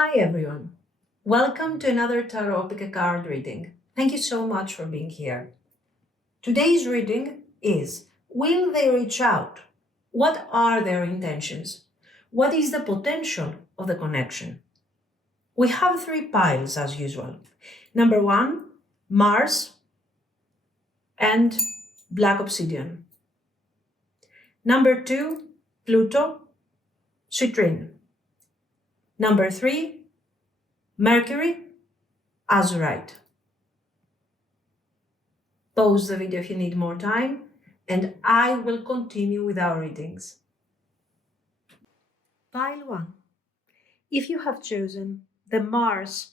Hi everyone. Welcome to another tarot pick a card reading. Thank you so much for being here. Today's reading is: will they reach out? What are their intentions? What is the potential of the connection? We have three piles as usual. Number one, Mars and Black Obsidian. Number two, Pluto, Citrine. Number three, Mercury, Azurite. Pause the video if you need more time, and I will continue with our readings. Pile 1. If you have chosen the Mars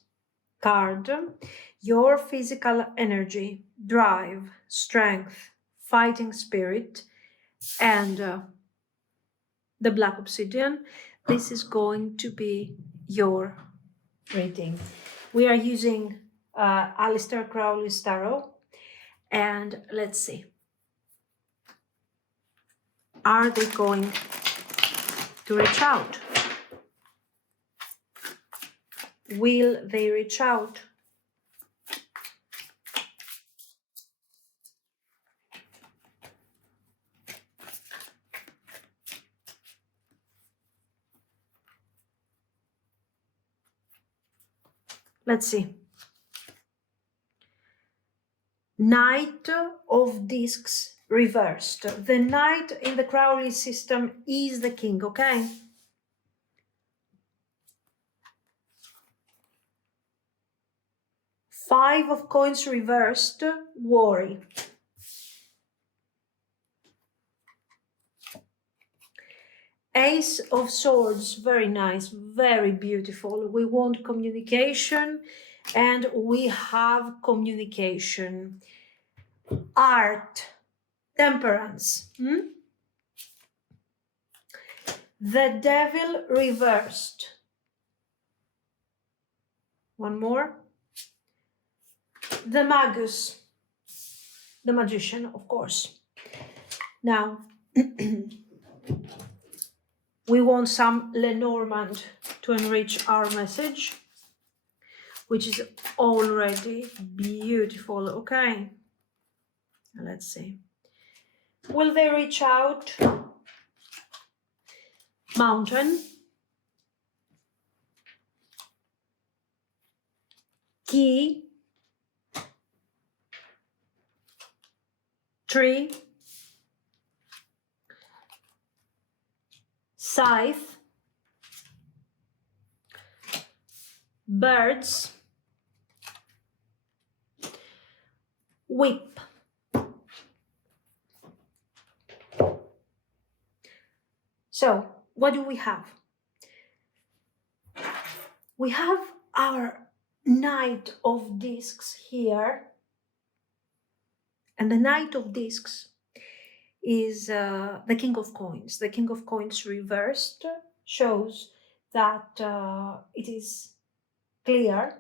card, your physical energy, drive, strength, fighting spirit, and the Black Obsidian, this is going to be your reading. We are using Aleister Crowley's tarot, and let's see. Are they going to reach out? Will they reach out? Let's see. Knight of Discs reversed. The Knight in the Crowley system is the king, okay? Five of Coins reversed, worry. Ace of Swords, very nice, very beautiful. We want communication, and we have communication. Art, temperance. The Devil reversed. One more. The Magus, the Magician, of course. Now, we want some Lenormand to enrich our message, which is already beautiful, okay? Let's see. Will they reach out? Mountain. Key. Tree. Scythe. Birds. Whip. So, what do we have? We have our Knight of Discs here. And the Knight of Discs is the King of Coins. The King of Coins reversed shows that it is clear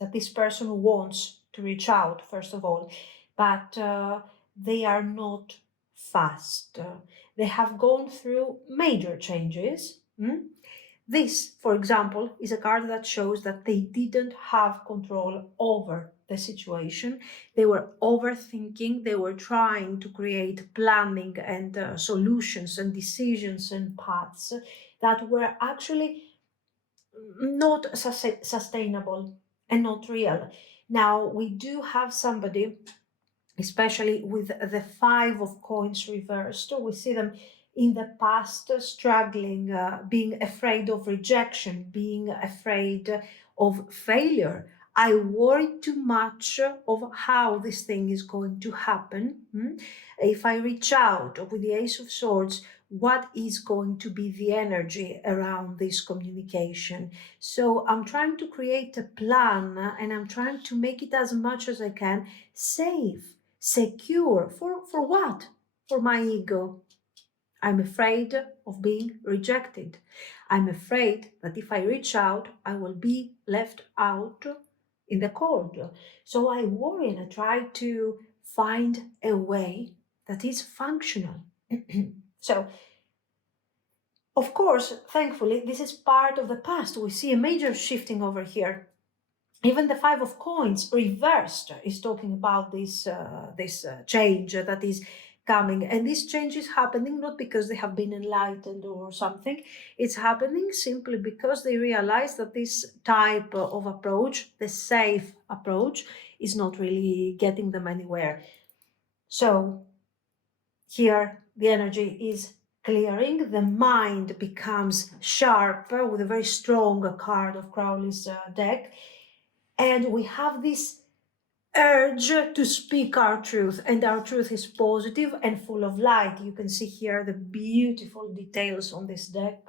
that this person wants to reach out, first of all, but they are not fast. They have gone through major changes. This, for example, is a card that shows that they didn't have control over the situation. They were overthinking. They were trying to create planning and solutions and decisions and paths that were actually not sustainable and not real. Now, we do have somebody, especially with the Five of Coins reversed. We see them in the past struggling, being afraid of rejection, being afraid of failure. I worry too much of how this thing is going to happen. If I reach out with the Ace of Swords, what is going to be the energy around this communication? So I'm trying to create a plan, and I'm trying to make it as much as I can safe, secure. For what? For my ego. I'm afraid of being rejected. I'm afraid that if I reach out, I will be left out in the cold. So I worry and I try to find a way that is functional. So Of course, thankfully, this is part of the past. We see a major shifting over here. Even the Five of Coins reversed is talking about this change that is coming, and this change is happening not because they have been enlightened or something. It's happening simply because they realize that this type of approach, the safe approach, is not really getting them anywhere. So here the energy is clearing, the mind becomes sharper with a very strong card of Crowley's deck, and we have this urge to speak our truth, and our truth is positive and full of light. You can see here the beautiful details on this deck,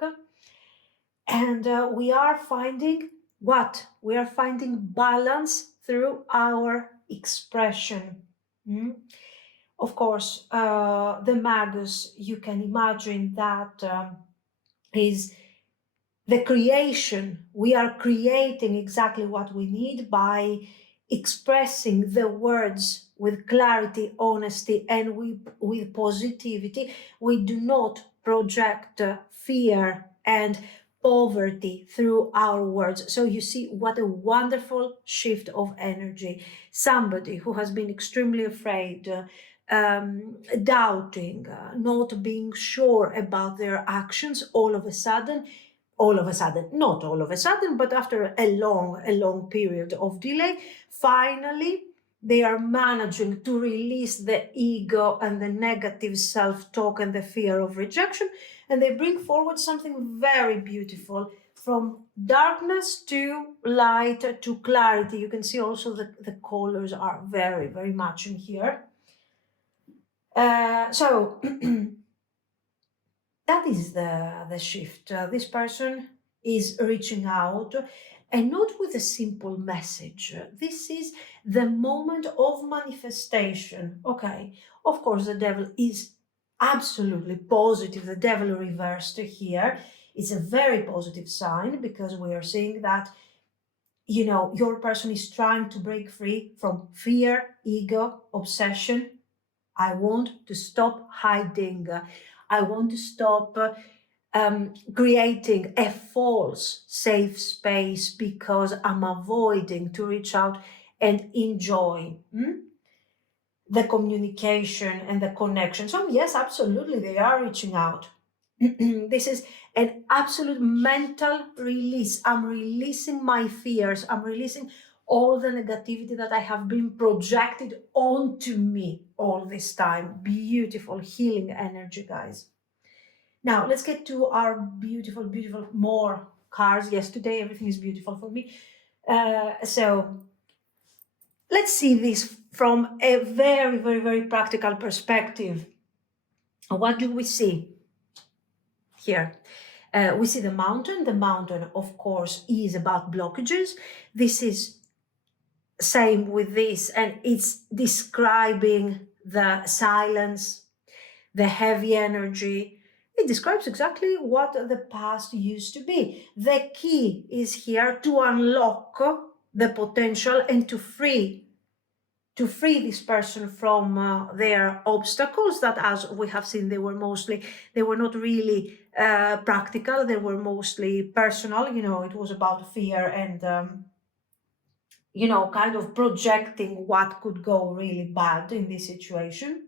and we are finding what? We are finding balance through our expression. Of course, the Magus, you can imagine that is the creation. We are creating exactly what we need by expressing the words with clarity, honesty, and with positivity. We do not project fear and poverty through our words. So you see what a wonderful shift of energy. Somebody who has been extremely afraid, doubting, not being sure about their actions, all of a sudden, not all of a sudden, but after a long period of delay, finally they are managing to release the ego and the negative self-talk and the fear of rejection, and they bring forward something very beautiful, from darkness to light to clarity. You can see also the colors are very much in here. So that is the shift. This person is reaching out, and not with a simple message. This is the moment of manifestation. Okay, of course, the devil is absolutely positive. The devil reversed here is a very positive sign, because we are seeing that, you know, your person is trying to break free from fear, ego, obsession. I want to stop hiding. I want to stop creating a false safe space, because I'm avoiding to reach out and enjoy the communication and the connection. So yes, absolutely, they are reaching out. This is an absolute mental release. I'm releasing my fears. I'm releasing all the negativity that I have been projected onto me all this time. Beautiful healing energy, guys. Now let's get to our beautiful more cards. Yes, today everything is beautiful for me. So let's see this from a very practical perspective. What do we see here? We see the mountain. The mountain, of course, is about blockages. This is same with this, and it's describing the silence, the heavy energy. It describes exactly what the past used to be. The key is here to unlock the potential and to free this person from their obstacles that, as we have seen, they were not really practical. They were mostly personal. You know, it was about fear and kind of projecting what could go really bad in this situation.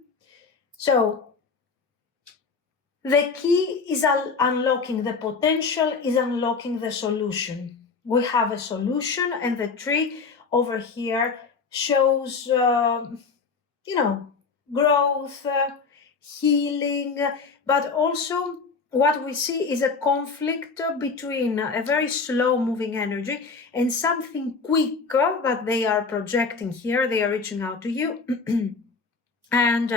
So the key is unlocking the potential, is unlocking the solution. We have a solution, and the tree over here shows growth, healing, but also what we see is a conflict between a very slow moving energy and something quicker that they are projecting here. They are reaching out to you. And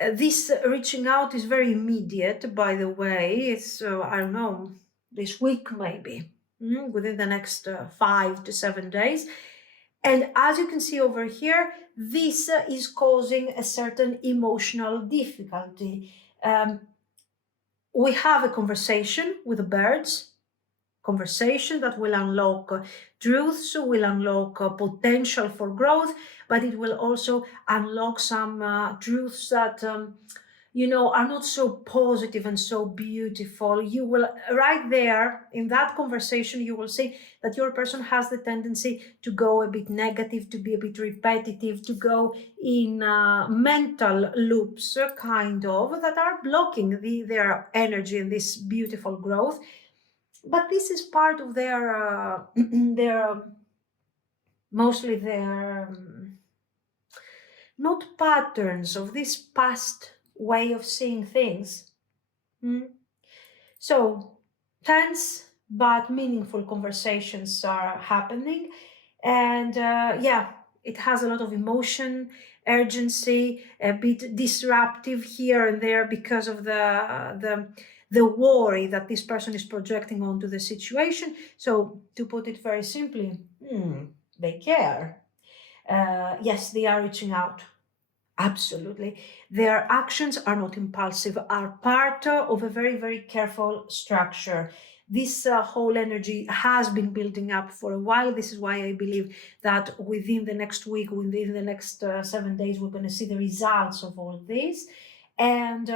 this reaching out is very immediate, by the way. It's, I don't know, this week maybe, within the next 5 to 7 days. And as you can see over here, this is causing a certain emotional difficulty. We have a conversation with the birds, conversation that will unlock truths, will unlock potential for growth, but it will also unlock some truths that are not so positive and so beautiful. You will, right there in that conversation, you will see that your person has the tendency to go a bit negative, to be a bit repetitive, to go in mental loops, kind of, that are blocking their energy and this beautiful growth. But this is part of their, mostly their, not patterns of this past way of seeing things. So, tense but meaningful conversations are happening, and it has a lot of emotion, urgency, a bit disruptive here and there because of the worry that this person is projecting onto the situation. So, to put it very simply, they care. Yes, they are reaching out. Absolutely. Their actions are not impulsive, are part of a very, very careful structure. This whole energy has been building up for a while. This is why I believe that within the next week, within the next 7 days, we're going to see the results of all this. And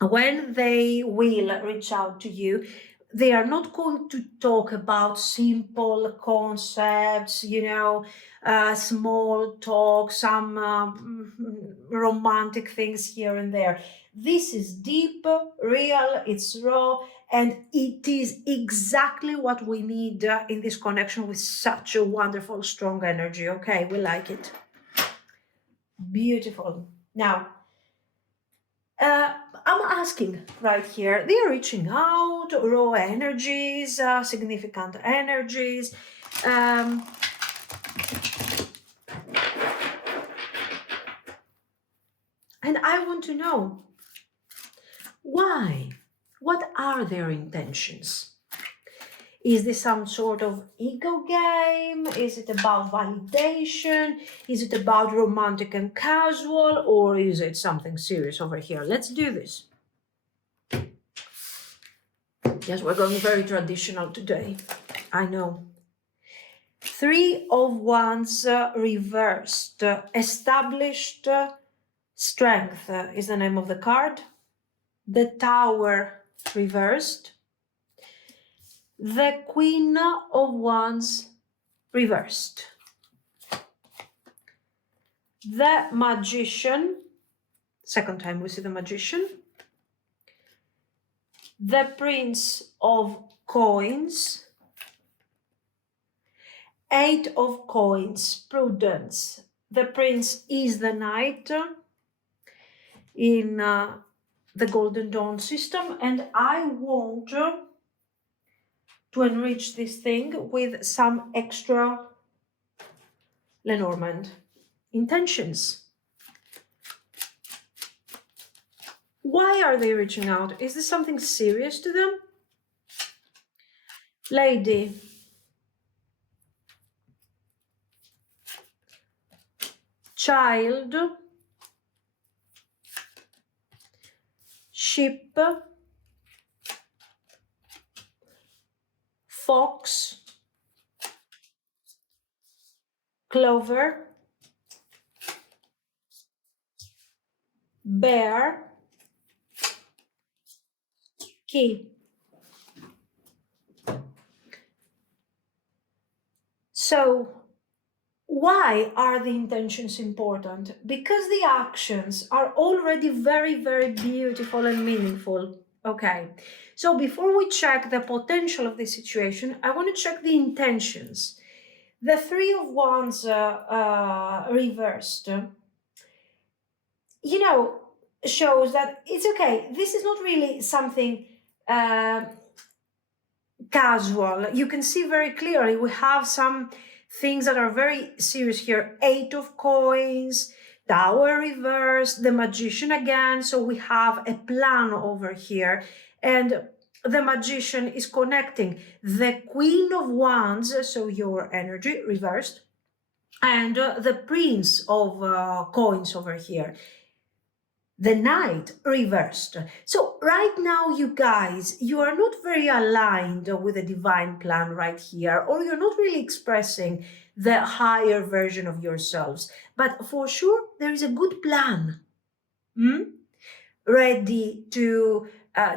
when they will reach out to you, they are not going to talk about simple concepts, small talk, some romantic things here and there. This is deep, real, it's raw, and it is exactly what we need in this connection with such a wonderful, strong energy. Okay, we like it. Beautiful. Now, I'm asking right here, they are reaching out, raw energies, significant energies. And I want to know why? What are their intentions? Is this some sort of ego game? Is it about validation? Is it about romantic and casual? Or is it something serious over here? Let's do this. Yes, we're going very traditional today. I know. 3 of Wands reversed. Established strength is the name of the card. The Tower reversed. The Queen of Wands reversed. The Magician, second time we see the Magician. The Prince of Coins. 8 of Coins, Prudence. The Prince is the Knight in the Golden Dawn system, and I want to enrich this thing with some extra Lenormand intentions. Why are they reaching out? Is this something serious to them? Lady. Child. Ship. Fox. Clover. Bear. Key. So, why are the intentions important? Because the actions are already very, very beautiful and meaningful. Okay, so before we check the potential of the situation, I want to check the intentions. The 3 of Wands reversed, shows that it's okay. This is not really something casual. You can see very clearly we have some things that are very serious here. 8 of Coins, Tower reversed, the Magician again. So we have a plan over here. And the Magician is connecting the Queen of Wands, so your energy reversed, and the Prince of Coins over here. The Knight reversed. So right now, you guys, you are not very aligned with the divine plan right here, or you're not really expressing the higher version of yourselves. But for sure, there is a good plan. ready to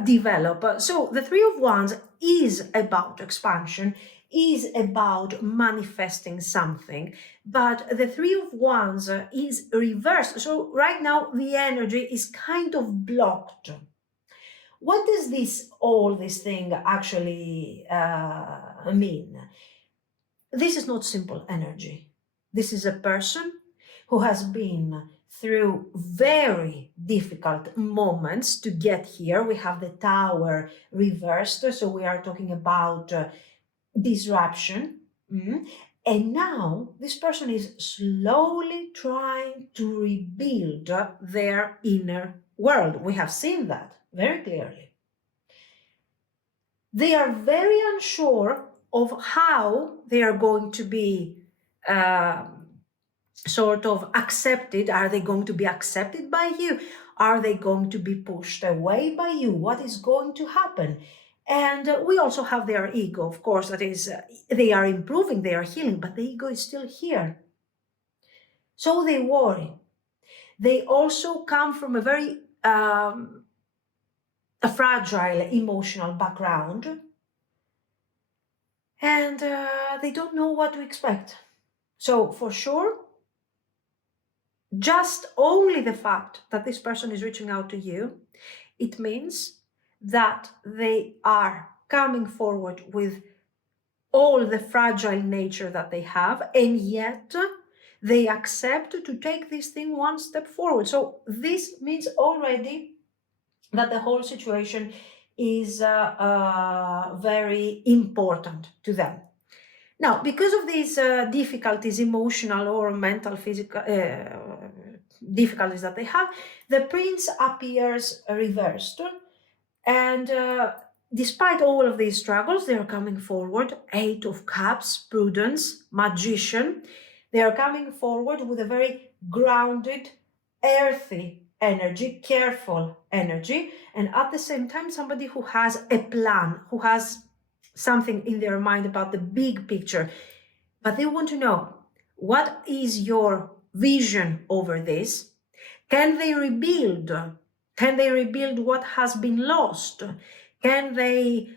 develop. So the Three of Wands is about expansion, is about manifesting something, but the Three of Wands is reversed. So right now the energy is kind of blocked. What does all this thing actually mean? This is not simple energy. This is a person who has been through very difficult moments to get here. We have the Tower reversed, so we are talking about disruption. And now this person is slowly trying to rebuild their inner world. We have seen that very clearly. They are very unsure of how they are going to be sort of accepted. Are they going to be accepted by you? Are they going to be pushed away by you? What is going to happen? And we also have their ego, of course, that is, they are improving, they are healing, but the ego is still here. So they worry. They also come from a very a fragile emotional background, and they don't know what to expect. So for sure, just only the fact that this person is reaching out to you, it means that they are coming forward with all the fragile nature that they have, and yet they accept to take this thing one step forward. So this means already that the whole situation is very important to them. Now, because of these difficulties, emotional or mental, physical difficulties that they have, the prince appears reversed. And despite all of these struggles, they are coming forward. Eight of Cups, prudence, magician. They are coming forward with a very grounded, earthy energy, careful energy, and at the same time, somebody who has a plan, who has something in their mind about the big picture. But they want to know, what is your vision over this? Can they rebuild? Can they rebuild what has been lost? Can they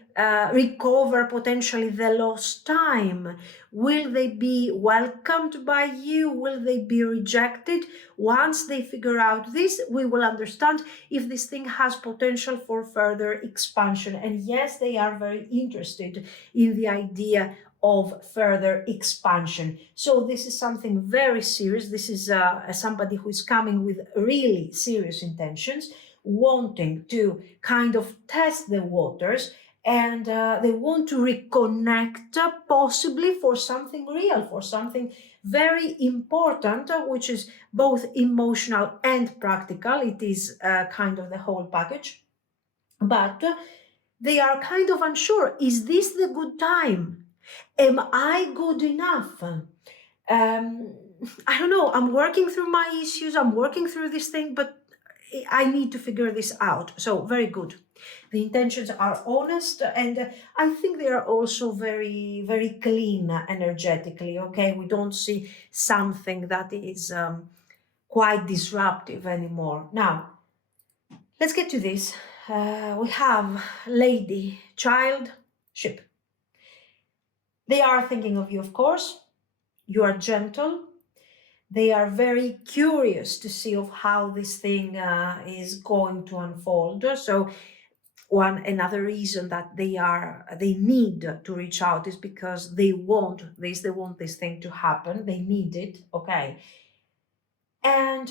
recover potentially the lost time? Will they be welcomed by you? Will they be rejected? Once they figure out this, we will understand if this thing has potential for further expansion. And yes, they are very interested in the idea of further expansion. So this is something very serious. This is somebody who is coming with really serious intentions, wanting to kind of test the waters, and they want to reconnect possibly for something real, for something very important, which is both emotional and practical. It is kind of the whole package. But they are kind of unsure. Is this the good time? Am I good enough? I don't know. I'm working through my issues. I'm working through this thing, but I need to figure this out. So very good. The intentions are honest, and I think they are also very, very clean energetically. Okay, we don't see something that is quite disruptive anymore. Now, let's get to this. We have lady, child, ship. They are thinking of you, of course. You are gentle. They are very curious to see of how this thing is going to unfold. So another reason that they need to reach out is because they want this thing to happen. They need it, okay? And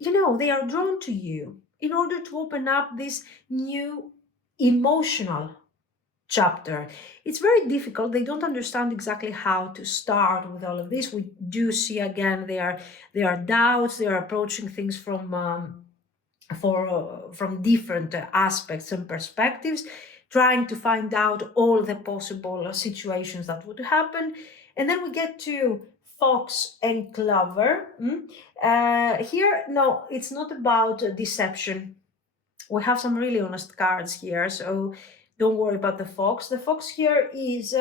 they are drawn to you in order to open up this new emotional chapter. It's very difficult. They don't understand exactly how to start with all of this. We do see again there are doubts. They are approaching things from different aspects and perspectives, trying to find out all the possible situations that would happen. And then we get to Fox and Clover. Here, no, it's not about deception. We have some really honest cards here, so don't worry about the Fox. The Fox here is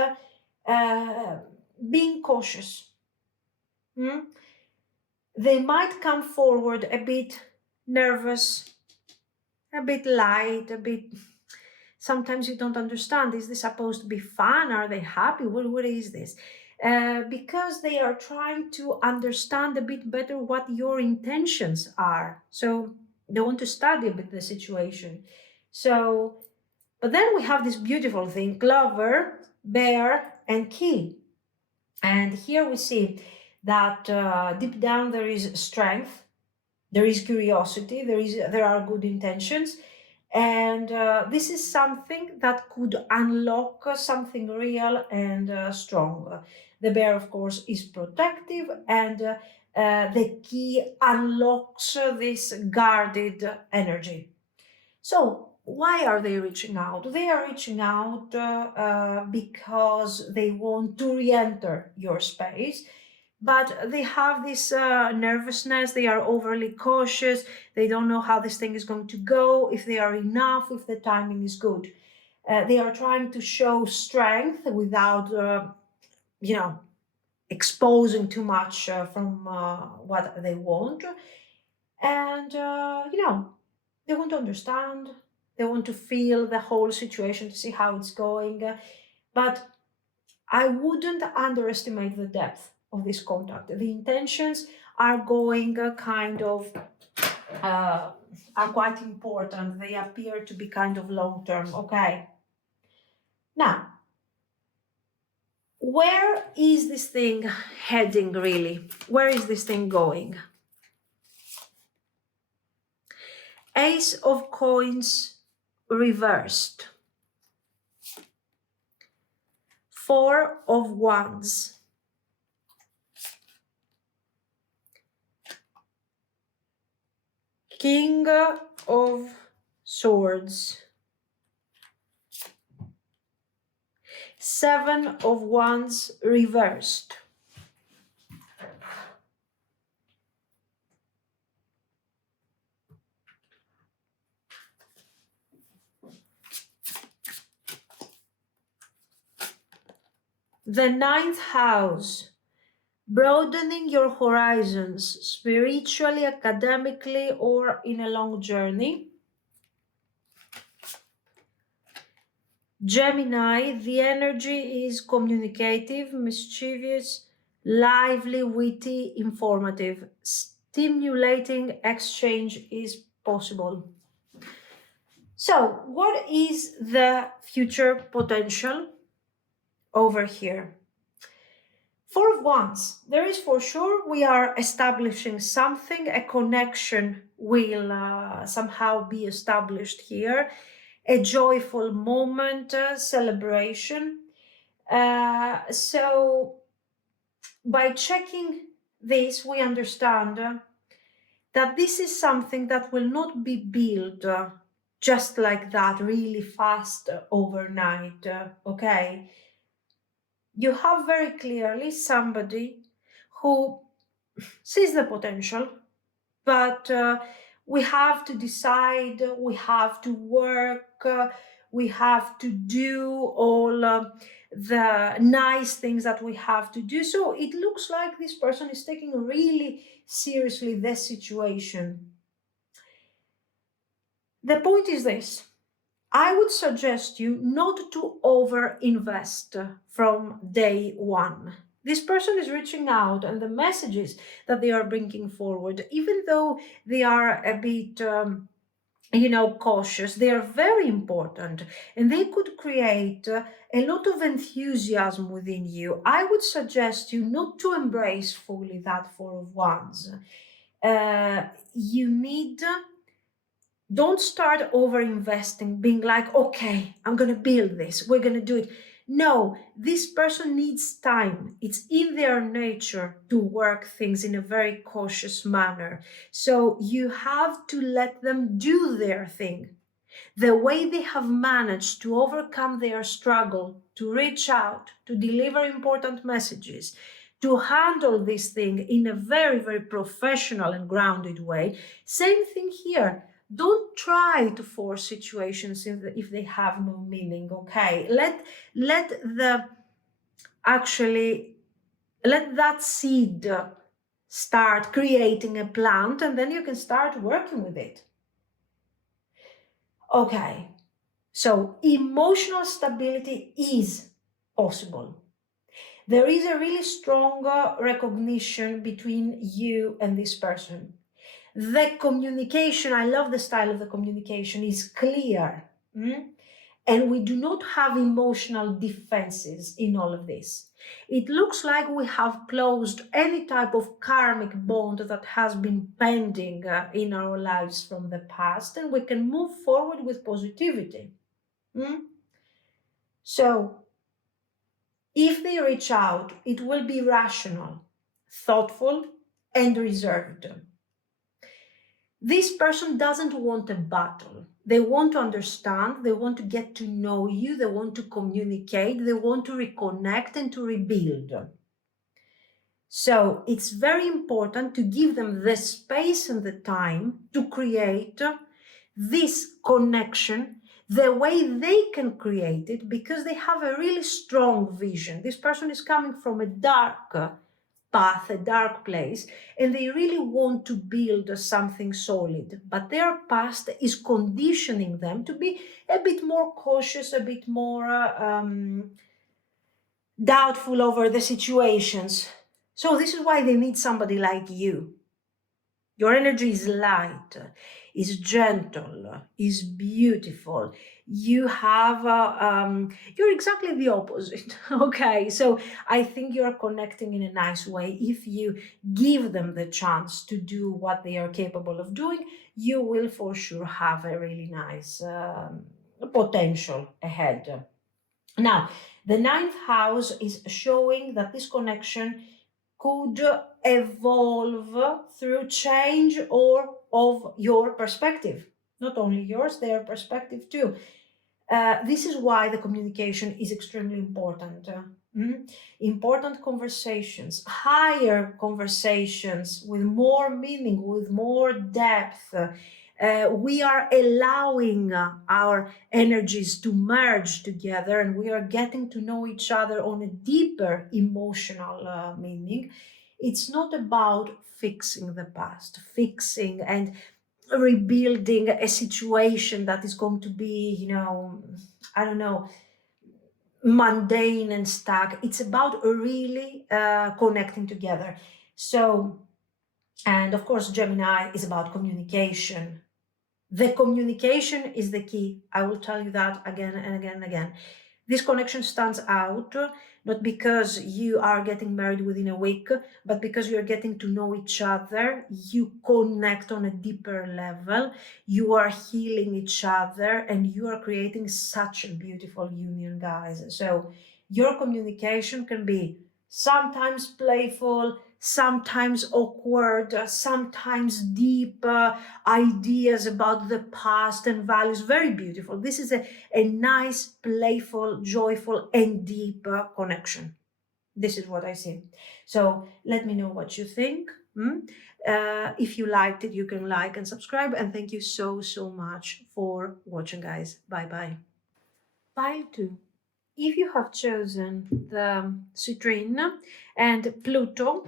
being cautious. They might come forward a bit nervous, a bit light, a bit, sometimes you don't understand, is this supposed to be fun? Are they happy? What is this? Because they are trying to understand a bit better what your intentions are. So they want to study a bit the situation. So, but then we have this beautiful thing, Lover, Bear, and Key. And here we see that deep down there is strength, there is curiosity, there are good intentions, and this is something that could unlock something real and strong. The bear, of course, is protective, and the key unlocks this guarded energy. So, why are they reaching out? They are reaching out because they want to re enter your space, but they have this nervousness, they are overly cautious, they don't know how this thing is going to go, if they are enough, if the timing is good. They are trying to show strength without, you know, exposing too much from what they want. And, they want to understand, they want to feel the whole situation to see how it's going. But I wouldn't underestimate the depth of this contact. The intentions are going uh, are quite important. They appear to be kind of long term. Okay. Now, where is this thing heading really? Where is this thing going? Ace of Coins reversed. Four of Wands. King of Swords. Seven of Wands reversed. The ninth house, broadening your horizons spiritually, academically, or in a long journey. Gemini, the energy is communicative, mischievous, lively, witty, informative. Stimulating exchange is possible. So, what is the future potential over here? Four of Wands, there is for sure we are establishing something, a connection will somehow be established here, a joyful moment, celebration. So by checking this, we understand that this is something that will not be built just like that, really fast overnight, okay? You have very clearly somebody who sees the potential, but we have to decide, we have to work, we have to do all the nice things that we have to do. So it looks like this person is taking really seriously the situation. The point is this. I would suggest you not to over-invest from day one. This person is reaching out, and the messages that they are bringing forward, even though they are a bit, cautious, they are very important, and they could create a lot of enthusiasm within you. I would suggest you not to embrace fully that Four of Wands. You need don't start over investing, being like, okay, I'm going to build this, we're going to do it. No, this person needs time. It's in their nature to work things in a very cautious manner. So you have to let them do their thing. The way they have managed to overcome their struggle, to reach out, to deliver important messages, to handle this thing in a very, very professional and grounded way. Same thing here. Don't try to force situations if they have no meaning, okay? Let that seed start creating a plant, and then you can start working with it. Okay, so emotional stability is possible. There is a really strong recognition between you and this person. The communication, I love the style of the communication, is clear. And we do not have emotional defenses in all of this. It looks like we have closed any type of karmic bond that has been pending in our lives from the past, and we can move forward with positivity. So, if they reach out, it will be rational, thoughtful, and reserved. This person doesn't want a battle. They want to understand, they want to get to know you, they want to communicate, they want to reconnect and to rebuild. So it's very important to give them the space and the time to create this connection the way they can create it, because they have a really strong vision. This person is coming from a dark path, a dark place, and they really want to build something solid. But their past is conditioning them to be a bit more cautious, a bit more doubtful over the situations. So this is why they need somebody like you. Your energy is light, is gentle, is beautiful. You have, you're exactly the opposite. Okay, so I think you're connecting in a nice way. If you give them the chance to do what they are capable of doing, you will for sure have a really nice potential ahead. Now, the ninth house is showing that this connection could evolve through change or of your perspective. Not only yours, their perspective too. This is why the communication is extremely important. Important conversations, higher conversations with more meaning, with more depth. We are allowing our energies to merge together, and we are getting to know each other on a deeper emotional meaning. It's not about fixing the past, fixing and rebuilding a situation that is going to be, I don't know, mundane and stuck. It's about really connecting together. So, and of course, Gemini is about communication. The communication is the key. I will tell you that again and again and again. This connection stands out not because you are getting married within a week, but because you're getting to know each other. You connect on a deeper level. You are healing each other, and you are creating such a beautiful union, guys. So your communication can be sometimes playful, sometimes awkward, sometimes deep ideas about the past and values. Very beautiful. This is a nice, playful, joyful, and deep connection. This is what I see. So let me know what you think. If you liked it, you can like and subscribe. And thank you so, so much for watching, guys. Bye-bye. Pile 2. If you have chosen the Citrine and PLUTO,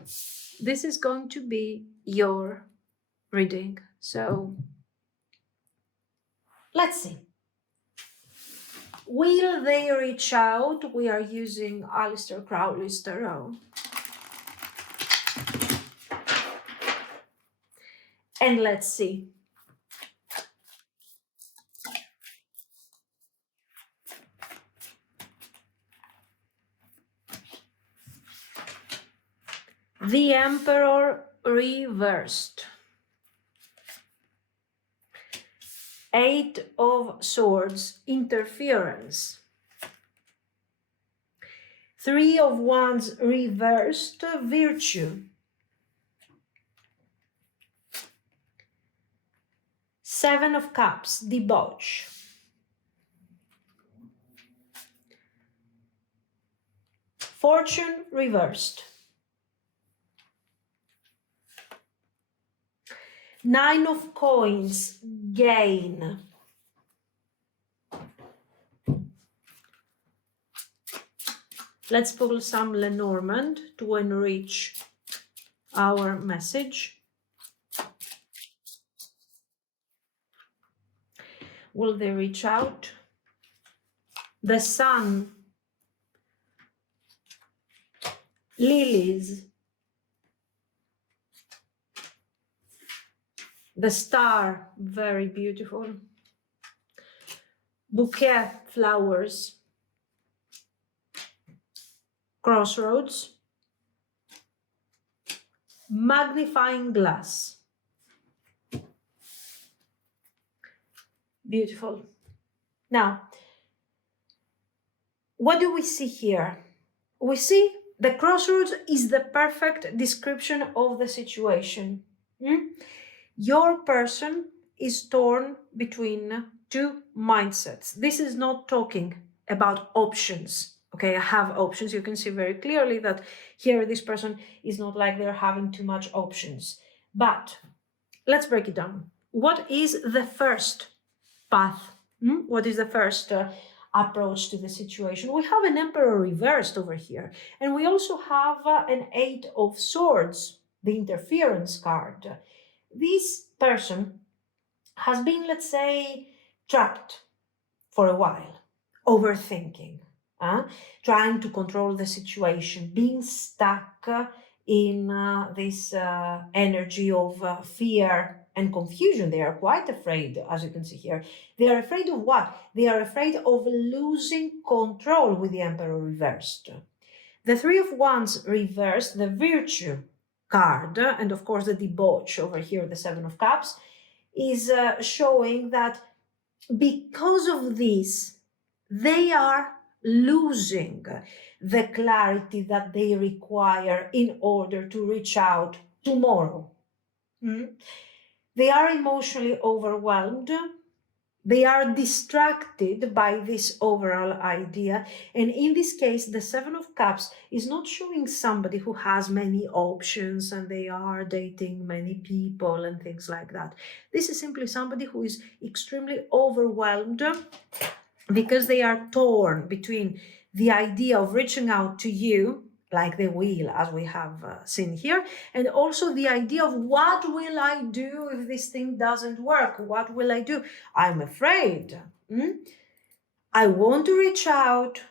this is going to be your reading. So let's see. Will they reach out? We are using Aleister Crowley's tarot. And let's see. The Emperor reversed. Eight of Swords, interference. Three of Wands reversed, virtue. Seven of Cups, debauch. Fortune reversed. Nine of Coins, gain. Let's pull some Lenormand to enrich our message. Will they reach out? The sun, lilies, the star, very beautiful, bouquet, flowers, crossroads, magnifying glass. Beautiful. Now, what do we see here? We see the crossroads is the perfect description of the situation. Your person is torn between two mindsets. This is not talking about options. Okay, I have options. You can see very clearly that here this person is not like they're having too much options. But let's break it down. What is the first path? What is the first approach to the situation? We have an Emperor reversed over here, and we also have an Eight of Swords, the interference card. This person has been, let's say, trapped for a while, overthinking, trying to control the situation, being stuck in this energy of fear and confusion. They are quite afraid, as you can see here. They are afraid of what? They are afraid of losing control with the Emperor reversed. The Three of Wands reversed, the Virtue card, and of course the debauch over here, the Seven of Cups, is showing that because of this, they are losing the clarity that they require in order to reach out tomorrow. They are emotionally overwhelmed. They are distracted by this overall idea. And in this case, the Seven of Cups is not showing somebody who has many options and they are dating many people and things like that. This is simply somebody who is extremely overwhelmed because they are torn between the idea of reaching out to you, like the wheel, as we have seen here, and also the idea of what will I do if this thing doesn't work? What will I do? I'm afraid. I want to reach out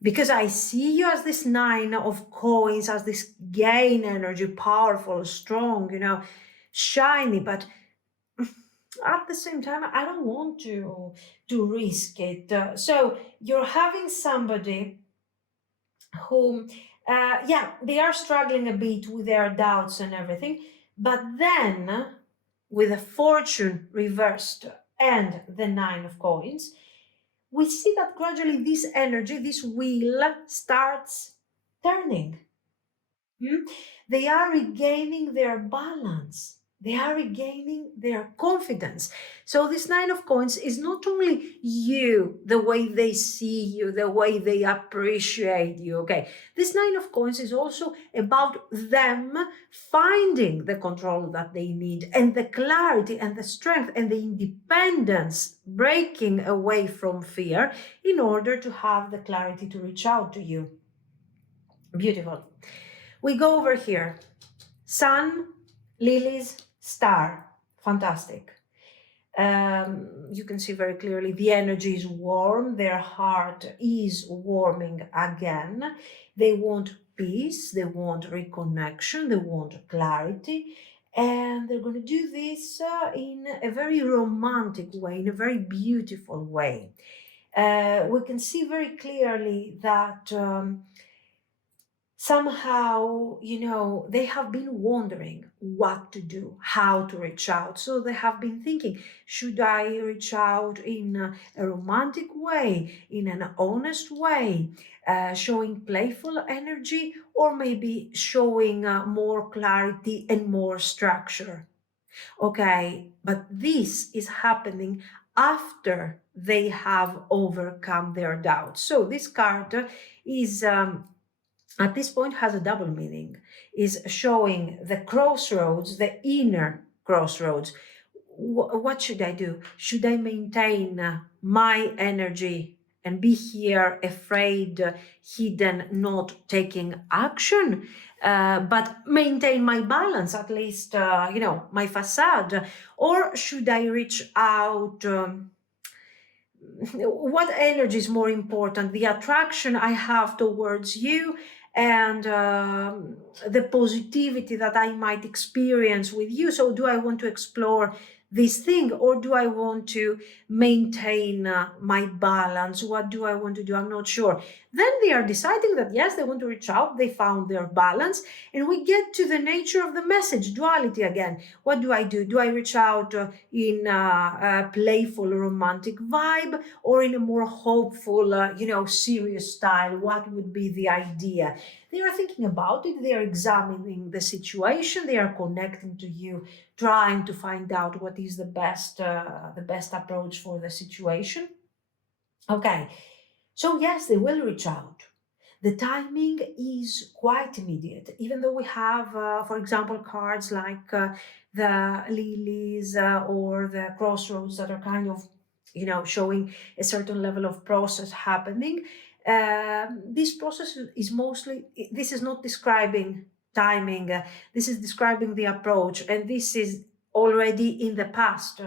because I see you as this Nine of Coins, as this gain energy, powerful, strong, shiny, but at the same time, I don't want to risk it. So you're having somebody who, they are struggling a bit with their doubts and everything, but then with the Fortune reversed and the Nine of Coins, we see that gradually this energy, this wheel, starts turning. They are regaining their balance. They are regaining their confidence. So this Nine of Coins is not only you, the way they see you, the way they appreciate you, okay? This Nine of Coins is also about them finding the control that they need and the clarity and the strength and the independence, breaking away from fear in order to have the clarity to reach out to you. Beautiful. We go over here. Sun, lilies, star. Fantastic. You can see very clearly the energy is warm. Their heart is warming again. They want peace. They want reconnection. They want clarity. And they're going to do this in a very romantic way, in a very beautiful way. We can see very clearly that somehow, they have been wondering what to do, how to reach out. So they have been thinking, should I reach out in a romantic way, in an honest way, showing playful energy, or maybe showing more clarity and more structure? Okay, but this is happening after they have overcome their doubts. So this card is at this point has a double meaning, is showing the crossroads, the inner crossroads. What should I do? Should I maintain my energy and be here afraid, hidden, not taking action, but maintain my balance, at least, my facade? Or should I reach out what energy is more important? The attraction I have towards you and the positivity that I might experience with you. So do I want to explore this thing, or do I want to maintain my balance? What do I want to do? I'm not sure. Then they are deciding that yes, they want to reach out, they found their balance, and we get to the nature of the message, duality again. What do I do? Do I reach out in a playful romantic vibe, or in a more hopeful, serious style? What would be the idea? They are thinking about it, they are examining the situation, they are connecting to you, trying to find out what is the best approach for the situation. Okay, so yes, they will reach out. The timing is quite immediate, even though we have, for example, cards like the lilies or the crossroads that are kind of, showing a certain level of process happening. This process is mostly, this is not describing timing, this is describing the approach, and this is already in the past.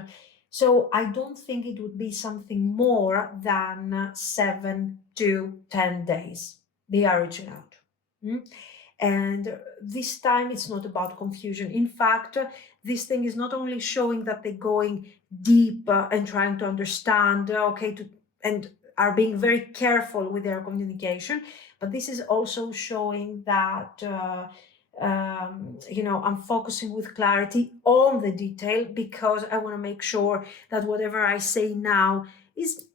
So I don't think it would be something more than 7 to 10 days. They are reaching out. Mm? And this time it's not about confusion. In fact, this thing is not only showing that they're going deep and trying to understand, and are being very careful with their communication, but this is also showing that I'm focusing with clarity on the detail, because I want to make sure that whatever I say now is,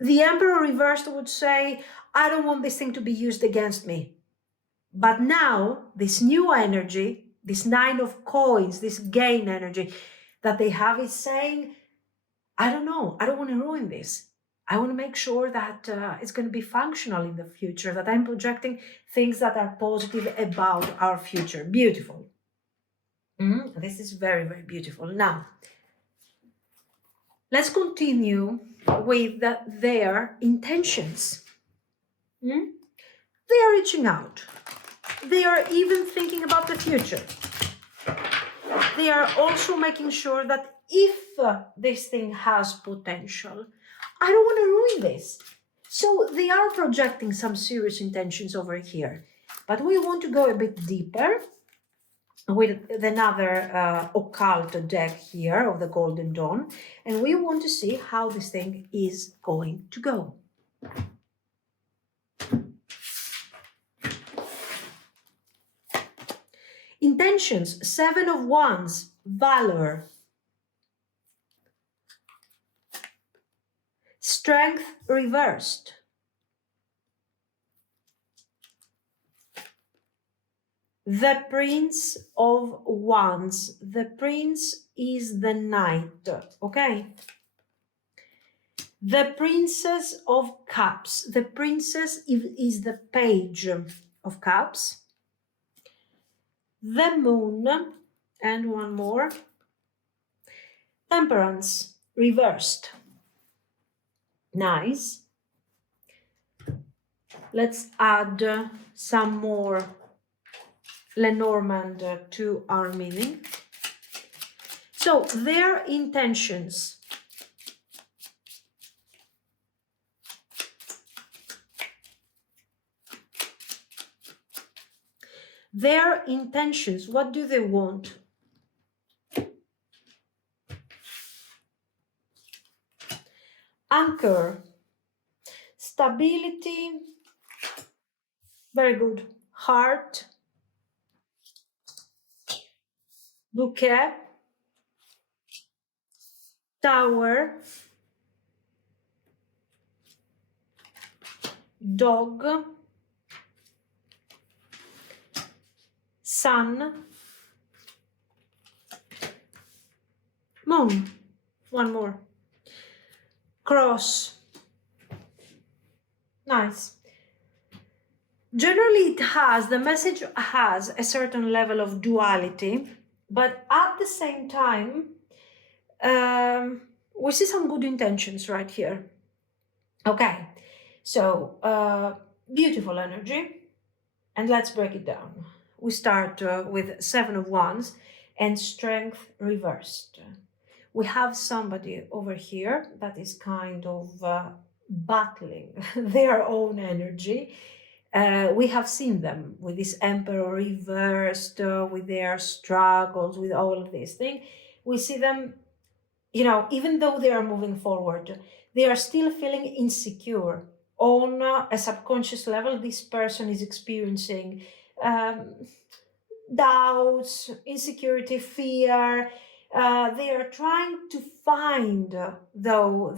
the Emperor reversed would say, I don't want this thing to be used against me. But now, this new energy, this 9 of coins, this gain energy that they have is saying, I don't know, I don't want to ruin this. I want to make sure that it's going to be functional in the future, that I'm projecting things that are positive about our future. Beautiful. This is very, very beautiful. Now, let's continue with their intentions. They are reaching out. They are even thinking about the future. They are also making sure that if this thing has potential, I don't want to ruin this. So they are projecting some serious intentions over here. But we want to go a bit deeper with another occult deck here of the Golden Dawn. And we want to see how this thing is going to go. Intentions, 7 of Wands, Valor. Strength reversed. The Prince of Wands. The Prince is the Knight, okay? The Princess of Cups. The Princess is the Page of Cups. The Moon, and one more. Temperance, reversed. Nice. Let's add some more Lenormand to our meaning. So their intentions. Their intentions, what do they want? Anchor, stability, very good. Heart, bouquet, tower, dog, sun, moon, one more, cross. Nice. Generally, the message has a certain level of duality, but at the same time, we see some good intentions right here. Okay, so beautiful energy, and let's break it down. We start with 7 of Wands and Strength reversed. we have somebody over here that is kind of battling their own energy. We have seen them with this emperor reversed, with their struggles, with all of these things. We see them, you know, even though they are moving forward, they are still feeling insecure. On a subconscious level, this person is experiencing um, doubts, insecurity, fear. They are trying to find, though,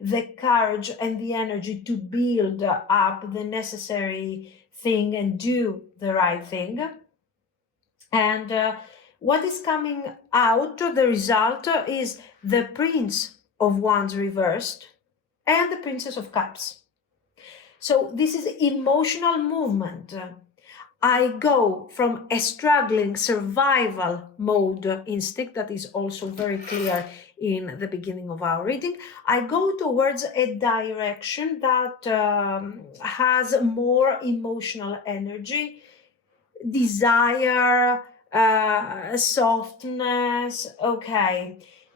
the courage and the energy to build up the necessary thing and do the right thing. And what is coming out, the result is the Prince of Wands reversed and the Princess of Cups. So this is emotional movement. I go from a struggling survival mode instinct that is also very clear in the beginning of our reading. I go towards a direction that has more emotional energy, desire, softness. Okay.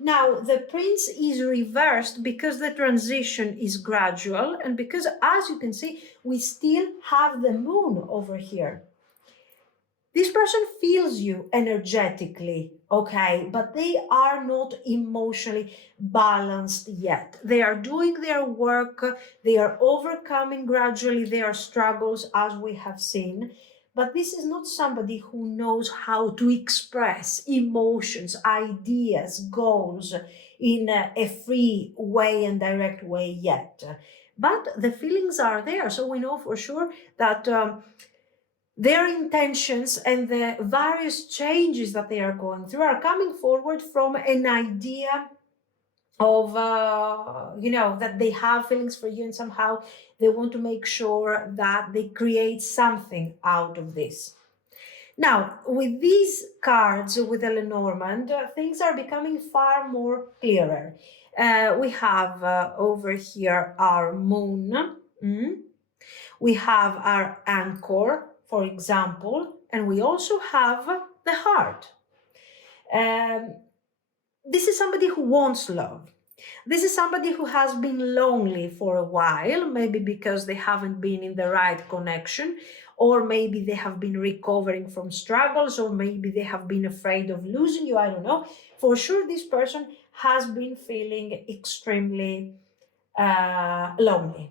Now, the prince is reversed because the transition is gradual and because, as you can see, we still have the moon over here. This person feels you energetically, okay, but they are not emotionally balanced yet. They are doing their work, they are overcoming gradually their struggles, as we have seen. But this is not somebody who knows how to express emotions, ideas, goals in a free way and direct way yet. But the feelings are there, so we know for sure that their intentions and the various changes that they are going through are coming forward from an idea of, that they have feelings for you and somehow they want to make sure that they create something out of this. Now, with these cards, with the Lenormand, things are becoming far more clearer. We have over here our moon. We have our anchor, for example, and we also have the heart. This is somebody who wants love. This is somebody who has been lonely for a while, maybe because they haven't been in the right connection, or maybe they have been recovering from struggles, or maybe they have been afraid of losing you. I don't know. For sure, this person has been feeling extremely lonely.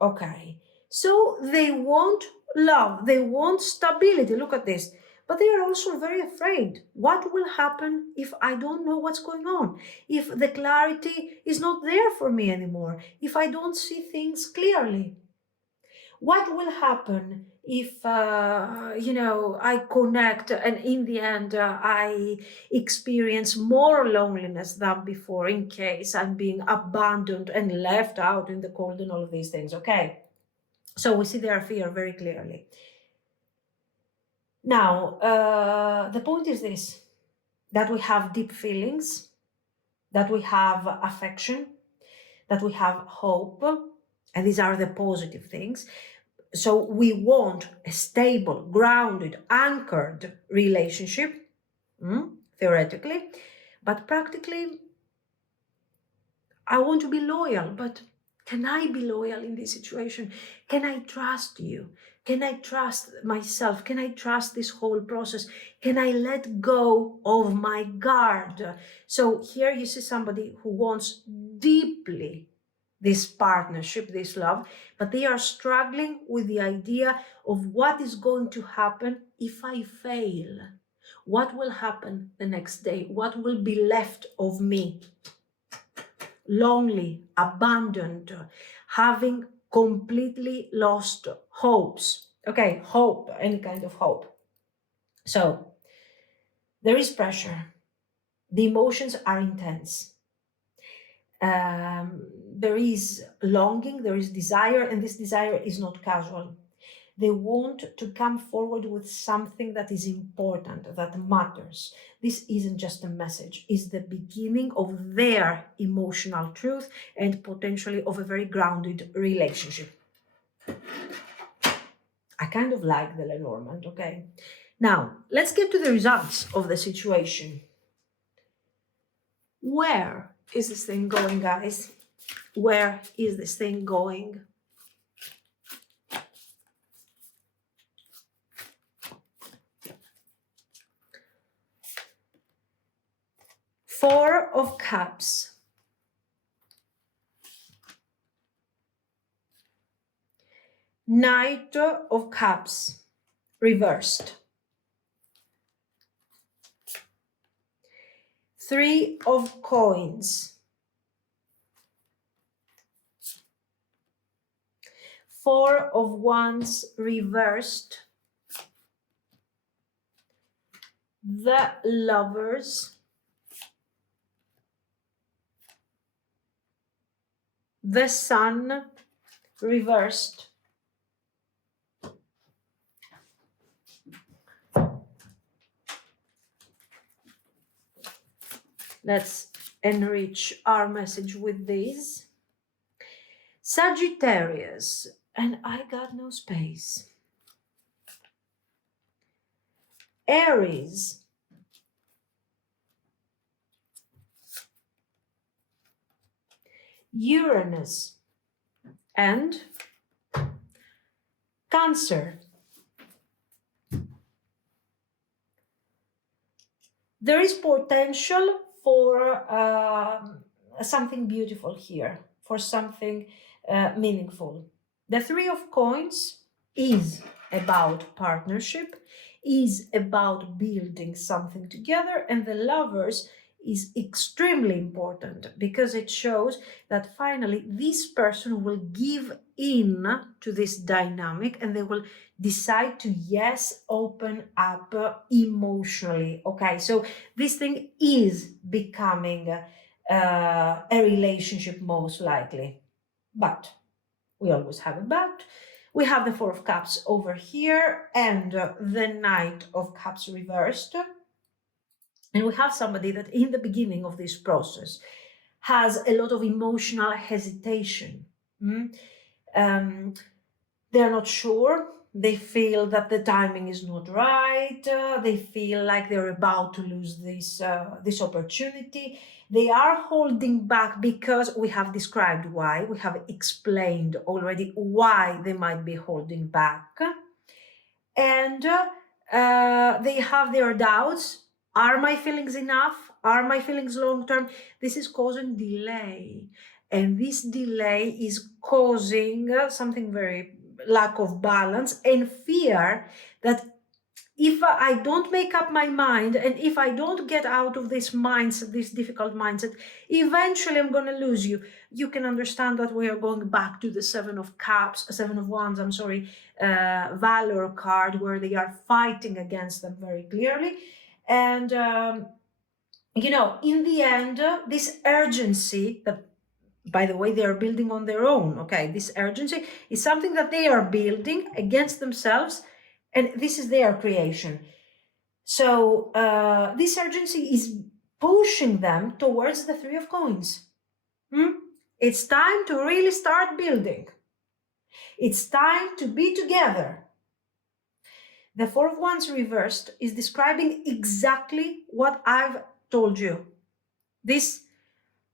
Okay. So they want love, they want stability. Look at this. But they are also very afraid. What will happen if I don't know what's going on? If the clarity is not there for me anymore? If I don't see things clearly? What will happen if, I connect and in the end I experience more loneliness than before in case I'm being abandoned and left out in the cold and all of these things, okay? So we see their fear very clearly. Now, the point is this, that we have deep feelings, that we have affection, that we have hope, and these are the positive things. So we want a stable, grounded, anchored relationship, theoretically, but practically, I want to be loyal, but can I be loyal in this situation? Can I trust you? Can I trust myself? Can I trust this whole process? Can I let go of my guard? So here you see somebody who wants deeply this partnership, this love, but they are struggling with the idea of what is going to happen if I fail. What will happen the next day? What will be left of me? Lonely, abandoned, having completely lost hopes. Okay, hope, any kind of hope. So there is pressure. The emotions are intense. There is longing, there is desire, and this desire is not casual. They want to come forward with something that is important, that matters. This isn't just a message, it's the beginning of their emotional truth and potentially of a very grounded relationship. I kind of like the Lenormand, okay? Now, let's get to the results of the situation. Where is this thing going, guys? Where is this thing going? Four of Cups. Knight of Cups, reversed. Three of Coins. Four of Wands, reversed. The Lovers. The Sun, reversed. Let's enrich our message with these. Sagittarius, and I got no space. Aries, Uranus, and Cancer. There is potential for something beautiful here, for something meaningful. The Three of Coins is about partnership, is about building something together, and the Lovers is extremely important because it shows that finally this person will give in to this dynamic and they will decide to, yes, open up emotionally. Okay, so this thing is becoming a relationship most likely, but we always have a but. We have the Four of Cups over here and the Knight of Cups reversed. And we have somebody that in the beginning of this process has a lot of emotional hesitation. They're not sure. They feel that the timing is not right. They feel like they're about to lose this opportunity. They are holding back because we have described why. We have explained already why they might be holding back. And they have their doubts. Are my feelings enough? Are my feelings long-term? This is causing delay. And this delay is causing something very lack of balance and fear that if I don't make up my mind and if I don't get out of this mindset, this difficult mindset, eventually I'm going to lose you. You can understand that we are going back to the Seven of Wands, Valor card, where they are fighting against them very clearly. And, in the end, this urgency that, by the way, they are building on their own. Okay, this urgency is something that they are building against themselves, and this is their creation. So this urgency is pushing them towards the Three of Coins. It's time to really start building. It's time to be together. The Four of Wands reversed is describing exactly what I've told you. This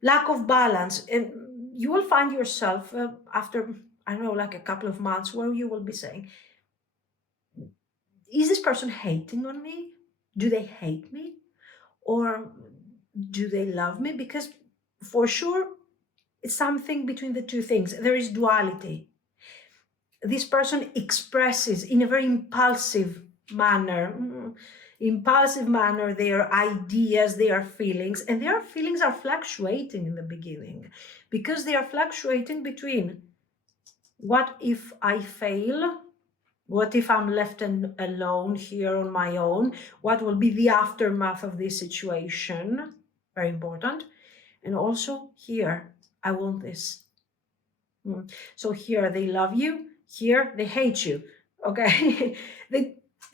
lack of balance. And you will find yourself after, I don't know, like a couple of months where you will be saying, is this person hating on me? Do they hate me? Or do they love me? Because for sure, it's something between the two things. There is duality. This person expresses in a very impulsive manner their ideas, their feelings, and their feelings are fluctuating in the beginning because they are fluctuating between what if I fail? What if I'm left alone here on my own? What will be the aftermath of this situation? Very important. And also here, I want this. So here they love you, here they hate you. Okay,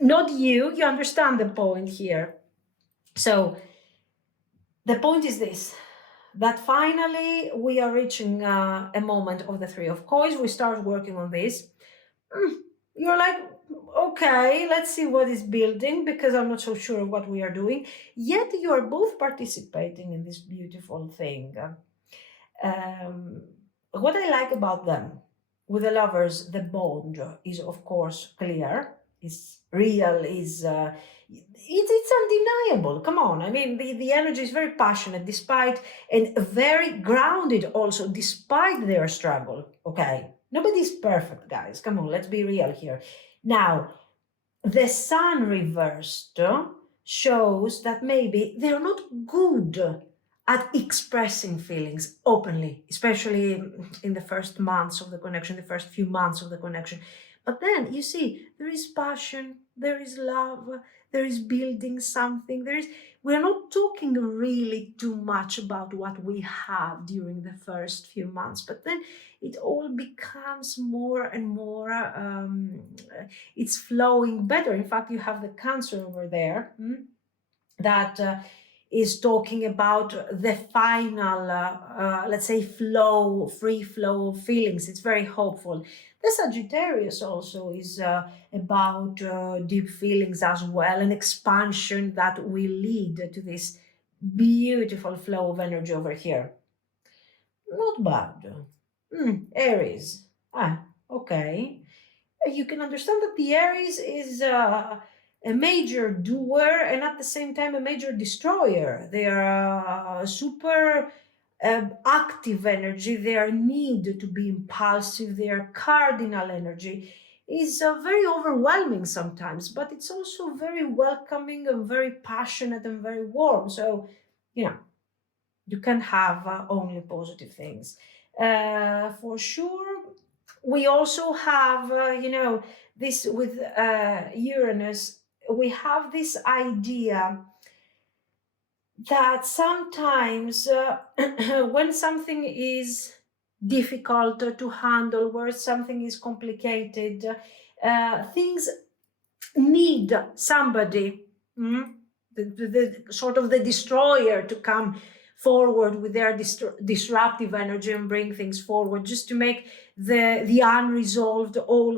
not you understand the point here. So the point is this, that finally we are reaching a moment of the Three of Coins. We start working on this. You're like, okay, let's see what is building, because I'm not so sure of what we are doing. Yet you are both participating in this beautiful thing. Um, what I like about them, with the lovers, the bond is of course clear, is real, is it's undeniable. Come on, I mean the energy is very passionate, despite, and very grounded also, despite their struggle. Okay, nobody's perfect, guys. Come on, let's be real here. Now, the sun reversed shows that maybe they're not good at expressing feelings openly, especially in the first months of the connection, the first few months of the connection. But then you see, there is passion, there is love, there is building something, we're not talking really too much about what we have during the first few months, but then it all becomes more and more, it's flowing better. In fact, you have the Cancer over there, that is talking about the final, let's say, free flow of feelings. It's very hopeful. The Sagittarius also is about deep feelings as well, an expansion that will lead to this beautiful flow of energy over here. Not bad. Aries. Okay. You can understand that the Aries is a major doer and at the same time a major destroyer. They are super active energy, their need to be impulsive, their cardinal energy is very overwhelming sometimes, but it's also very welcoming and very passionate and very warm. So, you know, you can have only positive things. For sure, we also have, this with Uranus, we have this idea that sometimes when something is difficult to handle, where something is complicated, things need somebody, the sort of the destroyer, to come forward with their disruptive energy and bring things forward, just to make the unresolved, or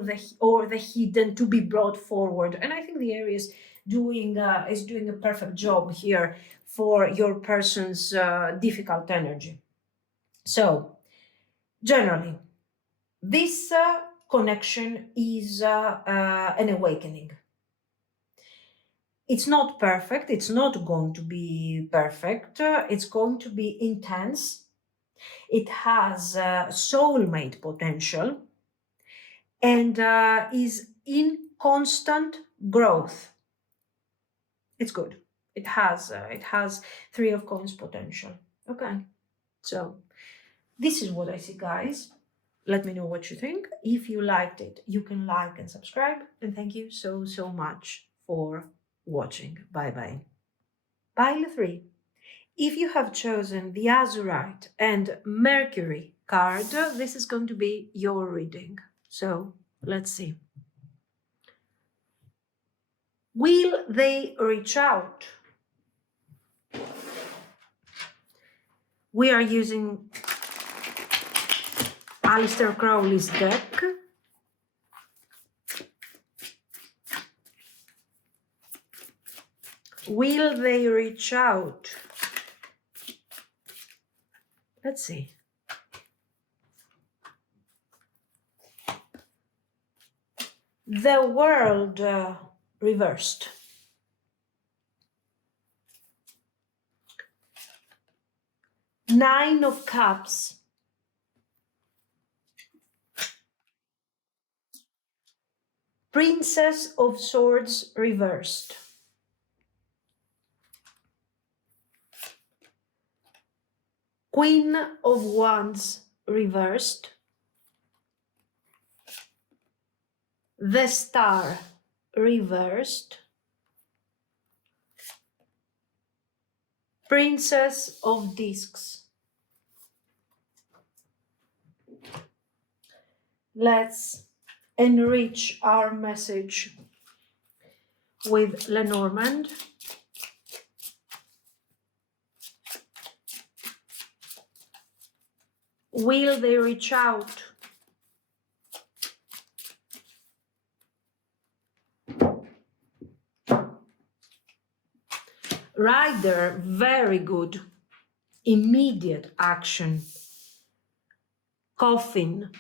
the hidden, to be brought forward. And I think the Aries is doing a perfect job here for your person's difficult energy. So generally, this connection is an awakening. It's not perfect. It's not going to be perfect. It's going to be intense. It has soulmate potential and is in constant growth. It's good. It has Three of Coins potential. Okay, so this is what I see, guys. Let me know what you think. If you liked it, you can like and subscribe. And thank you so much for watching. Bye bye. Pile 3. If you have chosen the Azurite and Mercury card, this is going to be your reading. So let's see. Will they reach out? We are using Aleister Crowley's deck. Will they reach out? Let's see. The World reversed. Nine of Cups. Princess of Swords reversed. Queen of Wands reversed. The Star reversed. Princess of Discs. Let's enrich our message with Lenormand. Will they reach out? Rider, very good. Immediate action. Coffin.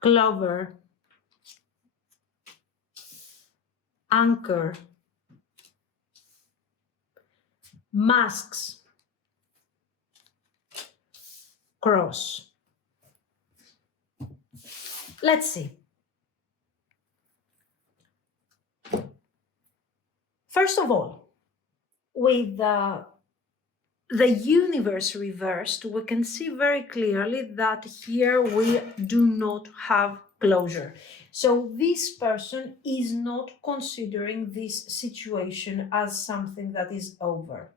Clover. Anchor. Masks. Cross. Let's see. First of all, with the universe reversed, we can see very clearly that here we do not have closure. So this person is not considering this situation as something that is over.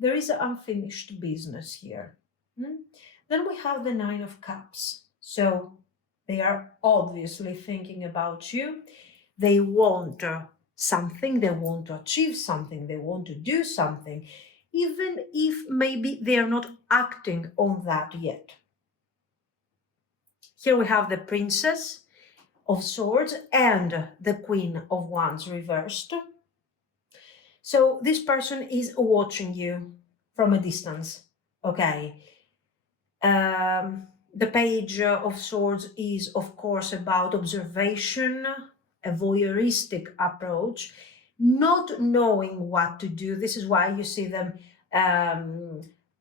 There is unfinished business here. Then we have the Nine of Cups. So they are obviously thinking about you. They want something, they want to achieve something, they want to do something, even if maybe they are not acting on that yet. Here we have the Princess of Swords and the Queen of Wands reversed. So this person is watching you from a distance, okay? The Page of Swords is, of course, about observation, a voyeuristic approach, not knowing what to do. This is why you see them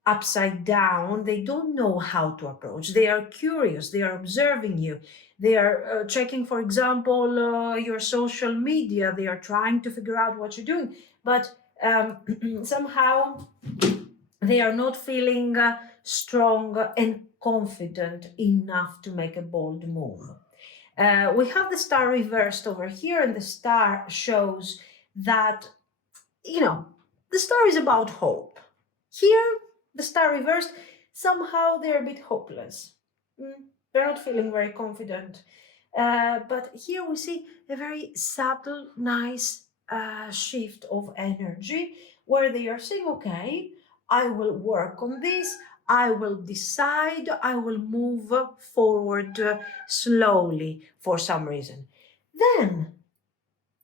upside down. They don't know how to approach. They are curious. They are observing you. They are checking, for example, your social media. They are trying to figure out what you're doing. But somehow they are not feeling strong and confident enough to make a bold move. We have the star reversed over here, and the star shows that, the star is about hope. Here, the star reversed, somehow they're a bit hopeless. They're not feeling very confident. But here we see a very subtle, nice shift of energy where they are saying, okay, I will work on this, I will decide, I will move forward slowly for some reason.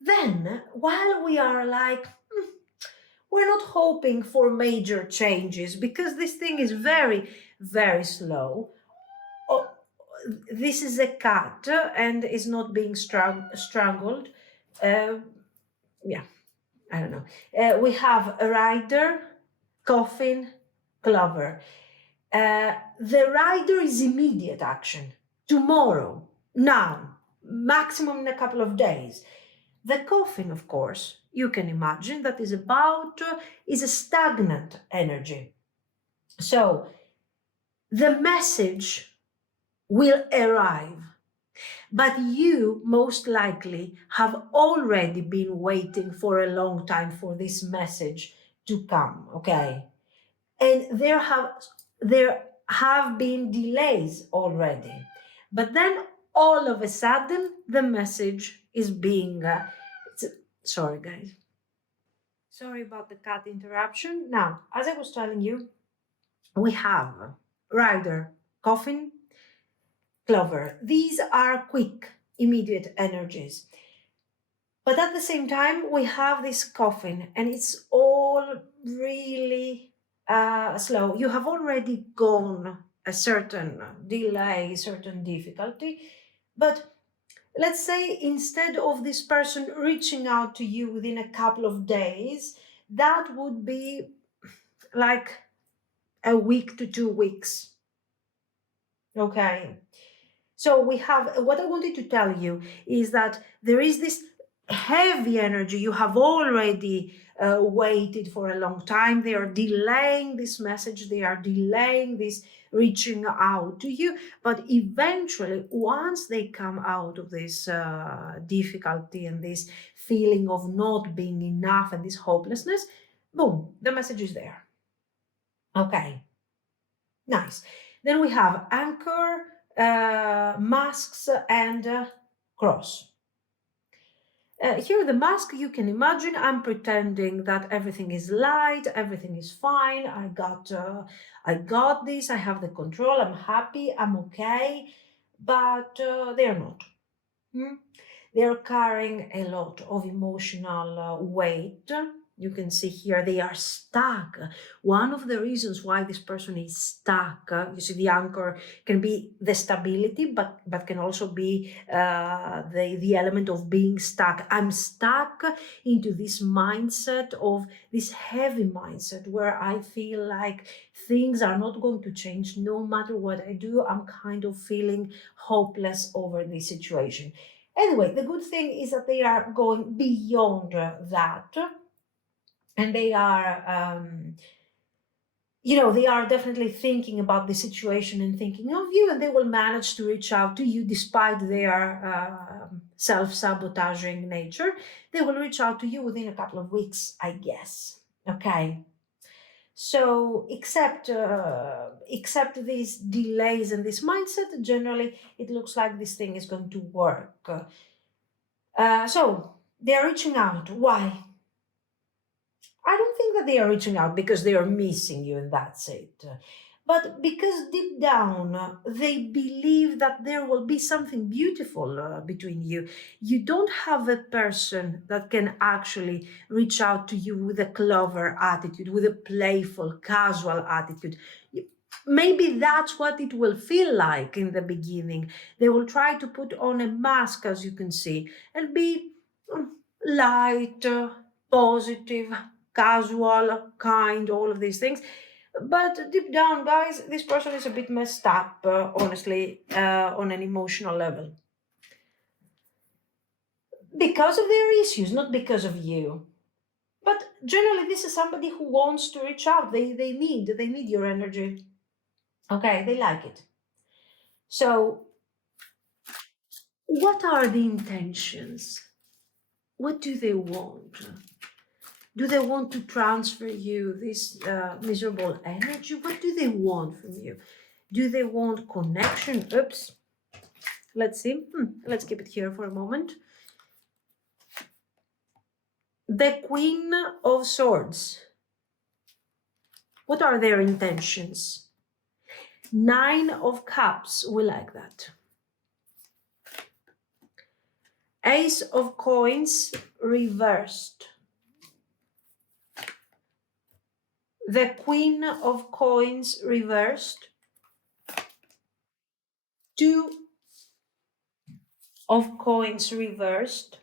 Then, while we are like, we're not hoping for major changes because this thing is very, very slow. Oh, this is a cat and is not being strangled. Yeah, I don't know. We have a rider, coffin, clover. The rider is immediate action. Tomorrow, now, maximum in a couple of days. The coffin, of course, you can imagine that is a stagnant energy. So the message will arrive, but you most likely have already been waiting for a long time for this message to come, okay? And there have been delays already, but then all of a sudden the message is being sorry guys, sorry about the cat interruption. Now, as I was telling you, we have rider, coffin, clover. These are quick, immediate energies, but at the same time we have this coffin and it's all really slow. You have already gone a certain delay, certain difficulty, but let's say instead of this person reaching out to you within a couple of days, that would be like a week to 2 weeks. Okay. So we have, what I wanted to tell you is that there is this heavy energy. You have already waited for a long time. They are delaying this message. They are delaying this reaching out to you. But eventually, once they come out of this difficulty and this feeling of not being enough and this hopelessness, boom, the message is there. Okay, nice. Then we have anchor, masks, and cross. Here the mask, you can imagine I'm pretending that everything is light, everything is fine, I got this, I have the control, I'm happy, I'm okay, but they're not. They're carrying a lot of emotional weight. You can see here they are stuck. One of the reasons why this person is stuck, you see the anchor can be the stability, but can also be the element of being stuck. I'm stuck into this mindset of this heavy mindset where I feel like things are not going to change no matter what I do. I'm kind of feeling hopeless over this situation. Anyway, the good thing is that they are going beyond that, and they are they are definitely thinking about the situation and thinking of you, and they will manage to reach out to you despite their self-sabotaging nature. They will reach out to you within a couple of weeks, I guess. Okay. So except these delays and this mindset, generally it looks like this thing is going to work. So they are reaching out. Why? I don't think that they are reaching out because they are missing you and that's it. But because deep down they believe that there will be something beautiful between you. You don't have a person that can actually reach out to you with a clever attitude, with a playful, casual attitude. Maybe that's what it will feel like in the beginning. They will try to put on a mask, as you can see, and be light, positive, casual, kind, all of these things. But deep down, guys, this person is a bit messed up, honestly, on an emotional level. Because of their issues, not because of you. But generally, this is somebody who wants to reach out. They need your energy. Okay, they like it. So, what are the intentions? What do they want? Do they want to transfer you this miserable energy? What do they want from you? Do they want connection? Oops. Let's see. Let's keep it here for a moment. The Queen of Swords. What are their intentions? 9 of Cups. We like that. Ace of Coins reversed. The Queen of Coins reversed. 2 of Coins reversed.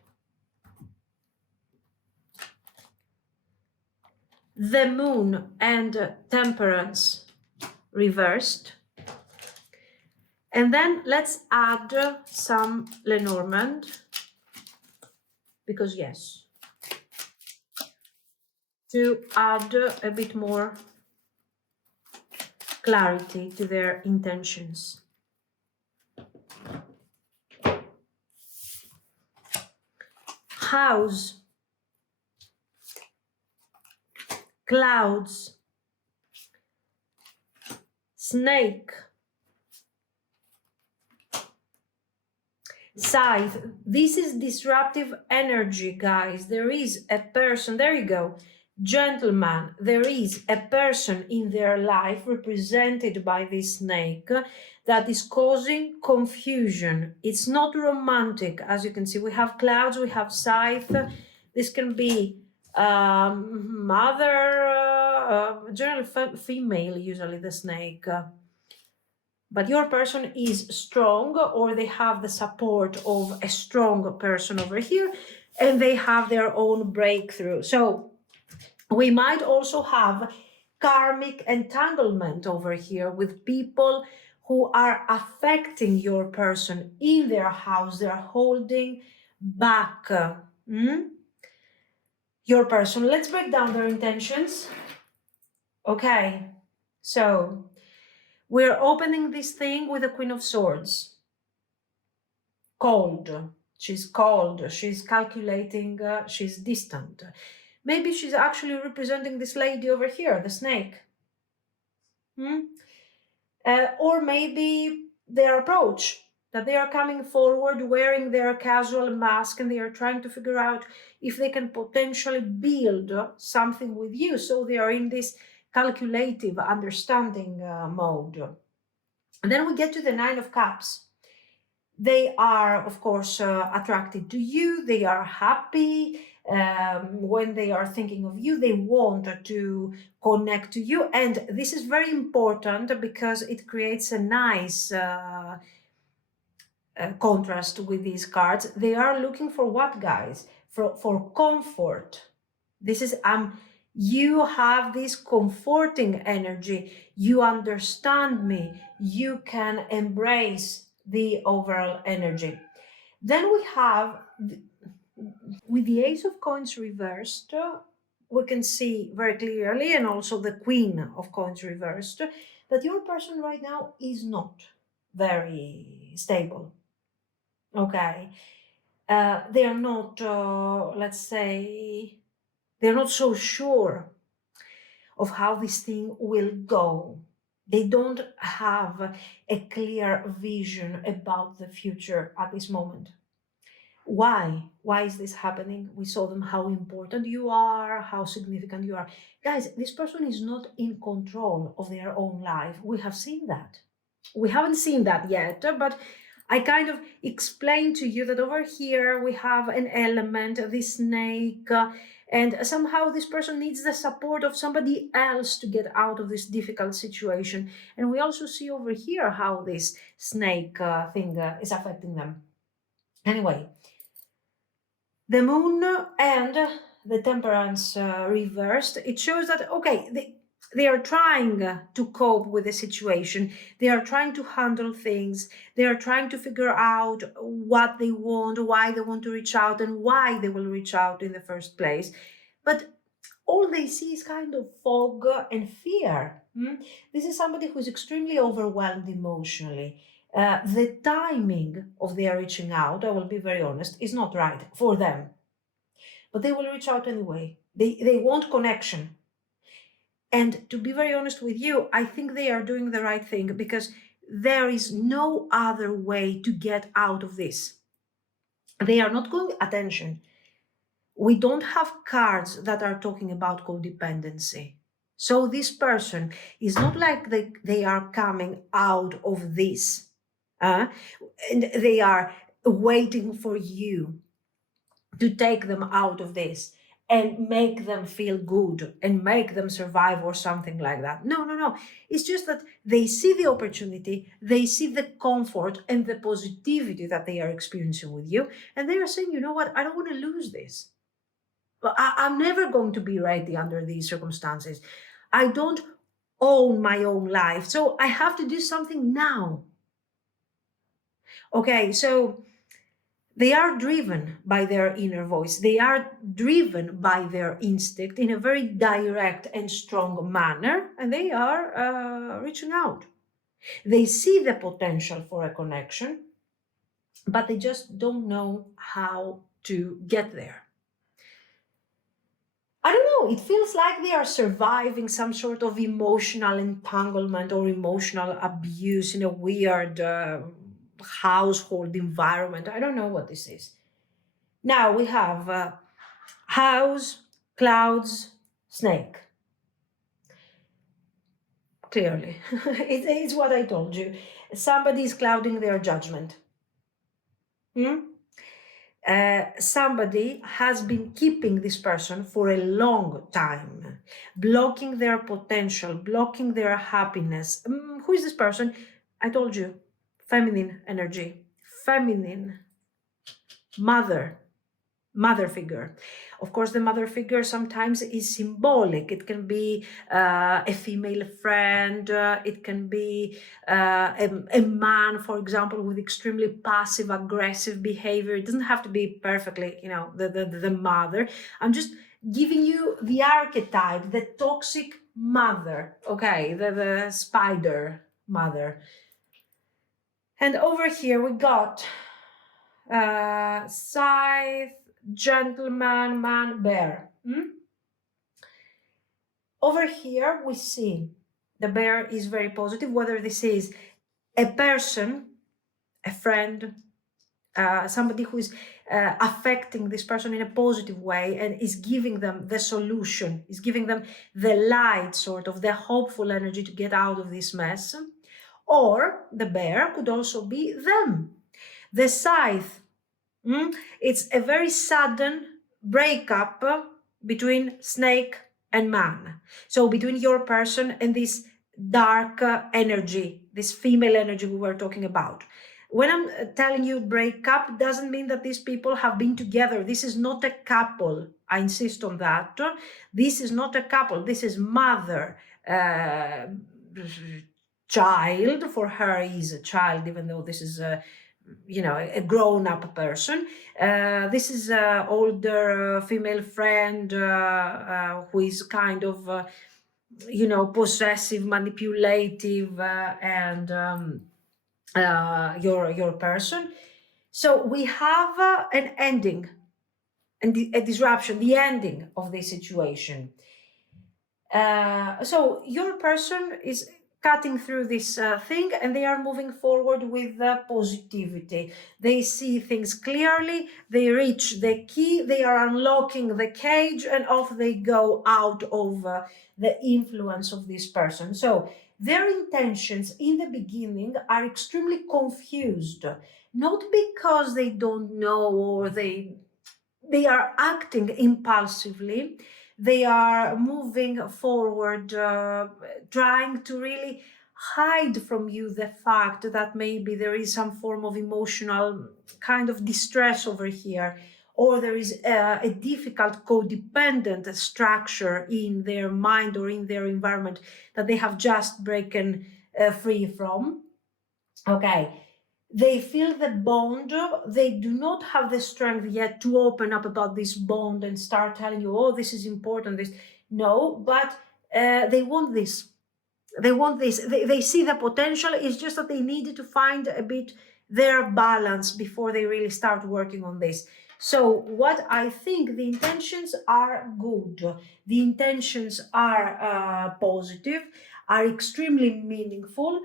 The Moon and Temperance reversed. And then let's add some Lenormand, because yes, to add a bit more clarity to their intentions. House, clouds, snake, scythe. This is disruptive energy, guys. There is a person, there you go, gentleman. There is a person in their life represented by this snake that is causing confusion. It's not romantic. As you can see, we have clouds, we have scythe. This can be mother, generally female, usually the snake. But your person is strong, or they have the support of a strong person over here, and they have their own breakthrough. So we might also have karmic entanglement over here with people who are affecting your person in their house. They're holding back your person. Let's break down their intentions. Okay, so we're opening this thing with the Queen of Swords. Cold. She's cold. She's calculating. She's distant. Maybe she's actually representing this lady over here, the snake. Or maybe their approach, that they are coming forward wearing their casual mask and they are trying to figure out if they can potentially build something with you. So they are in this calculative understanding mode. And then we get to the 9 of Cups. They are, of course, attracted to you. They are happy when they are thinking of you. They want to connect to you. And this is very important because it creates a nice contrast with these cards. They are looking for what, guys? For comfort. This is you have this comforting energy. You understand me. You can embrace the overall energy. Then we have with the Ace of Coins reversed, we can see very clearly, and also the Queen of Coins reversed, that your person right now is not very stable. Okay. They are not, let's say, they're not so sure of how this thing will go. They don't have a clear vision about the future at this moment. Why? Why is this happening? We saw them how important you are, how significant you are. Guys, this person is not in control of their own life. We have seen that. We haven't seen that yet, but I kind of explained to you that over here we have an element, the snake, and somehow this person needs the support of somebody else to get out of this difficult situation. And we also see over here how this snake thing is affecting them. Anyway, the moon and the temperance reversed, it shows that, okay, they are trying to cope with the situation. They are trying to handle things. They are trying to figure out what they want, why they want to reach out, and why they will reach out in the first place. But all they see is kind of fog and fear. This is somebody who is extremely overwhelmed emotionally. The timing of their reaching out, I will be very honest, is not right for them. But they will reach out anyway. They want connection. And to be very honest with you, I think they are doing the right thing because there is no other way to get out of this. They are not going, attention, we don't have cards that are talking about codependency. So this person is not like they are coming out of this. And they are waiting for you to take them out of this and make them feel good and make them survive or something like that. No. It's just that they see the opportunity, they see the comfort and the positivity that they are experiencing with you, and they are saying, you know what, I don't want to lose this. I'm never going to be ready under these circumstances. I don't own my own life, so I have to do something now. Okay, so they are driven by their inner voice. They are driven by their instinct in a very direct and strong manner, and they are reaching out. They see the potential for a connection, but they just don't know how to get there. I don't know, it feels like they are surviving some sort of emotional entanglement or emotional abuse in a weird household environment. I don't know what this is. Now we have house, clouds, snake. Clearly, it's what I told you. Somebody is clouding their judgment. Somebody has been keeping this person for a long time, blocking their potential, blocking their happiness. Who is this person? I told you, feminine energy, feminine, mother figure. Of course, the mother figure sometimes is symbolic. It can be a female friend. It can be a man, for example, with extremely passive aggressive behavior. It doesn't have to be perfectly, the mother. I'm just giving you the archetype, the toxic mother. Okay, the spider mother. And over here we got scythe, gentleman, man, bear. Over here we see the bear is very positive, whether this is a person, a friend, somebody who is affecting this person in a positive way and is giving them the solution, is giving them the light, sort of the hopeful energy to get out of this mess. Or the bear could also be them. The scythe, it's a very sudden breakup between snake and man. So between your person and this dark energy, this female energy we were talking about. When I'm telling you break up, doesn't mean that these people have been together. This is not a couple. I insist on that. This is not a couple. This is mother, child. For her is a child, even though this is a a grown-up person. This is an older female friend who is kind of possessive, manipulative, and your person. So we have an ending and a disruption, the ending of this situation. So your person is cutting through this thing, and they are moving forward with positivity. They see things clearly, they reach the key, they are unlocking the cage, and off they go out of the influence of this person. So their intentions in the beginning are extremely confused, not because they don't know or they are acting impulsively. They are moving forward, trying to really hide from you the fact that maybe there is some form of emotional kind of distress over here, or there is a difficult codependent structure in their mind or in their environment that they have just broken free from. Okay, they feel the bond. They do not have the strength yet to open up about this bond and start telling you, oh, this is important, this. No, but they want this. They want this. They see the potential. It's just that they needed to find a bit their balance before they really start working on this. So what I think, the intentions are good. The intentions are positive, are extremely meaningful.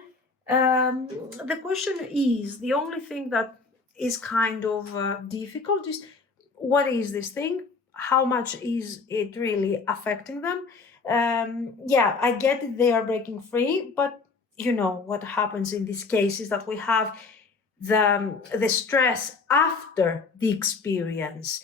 The question is, the only thing that is kind of difficult is, what is this thing? How much is it really affecting them? Yeah, I get it, they are breaking free, but what happens in this case is that we have the stress after the experience.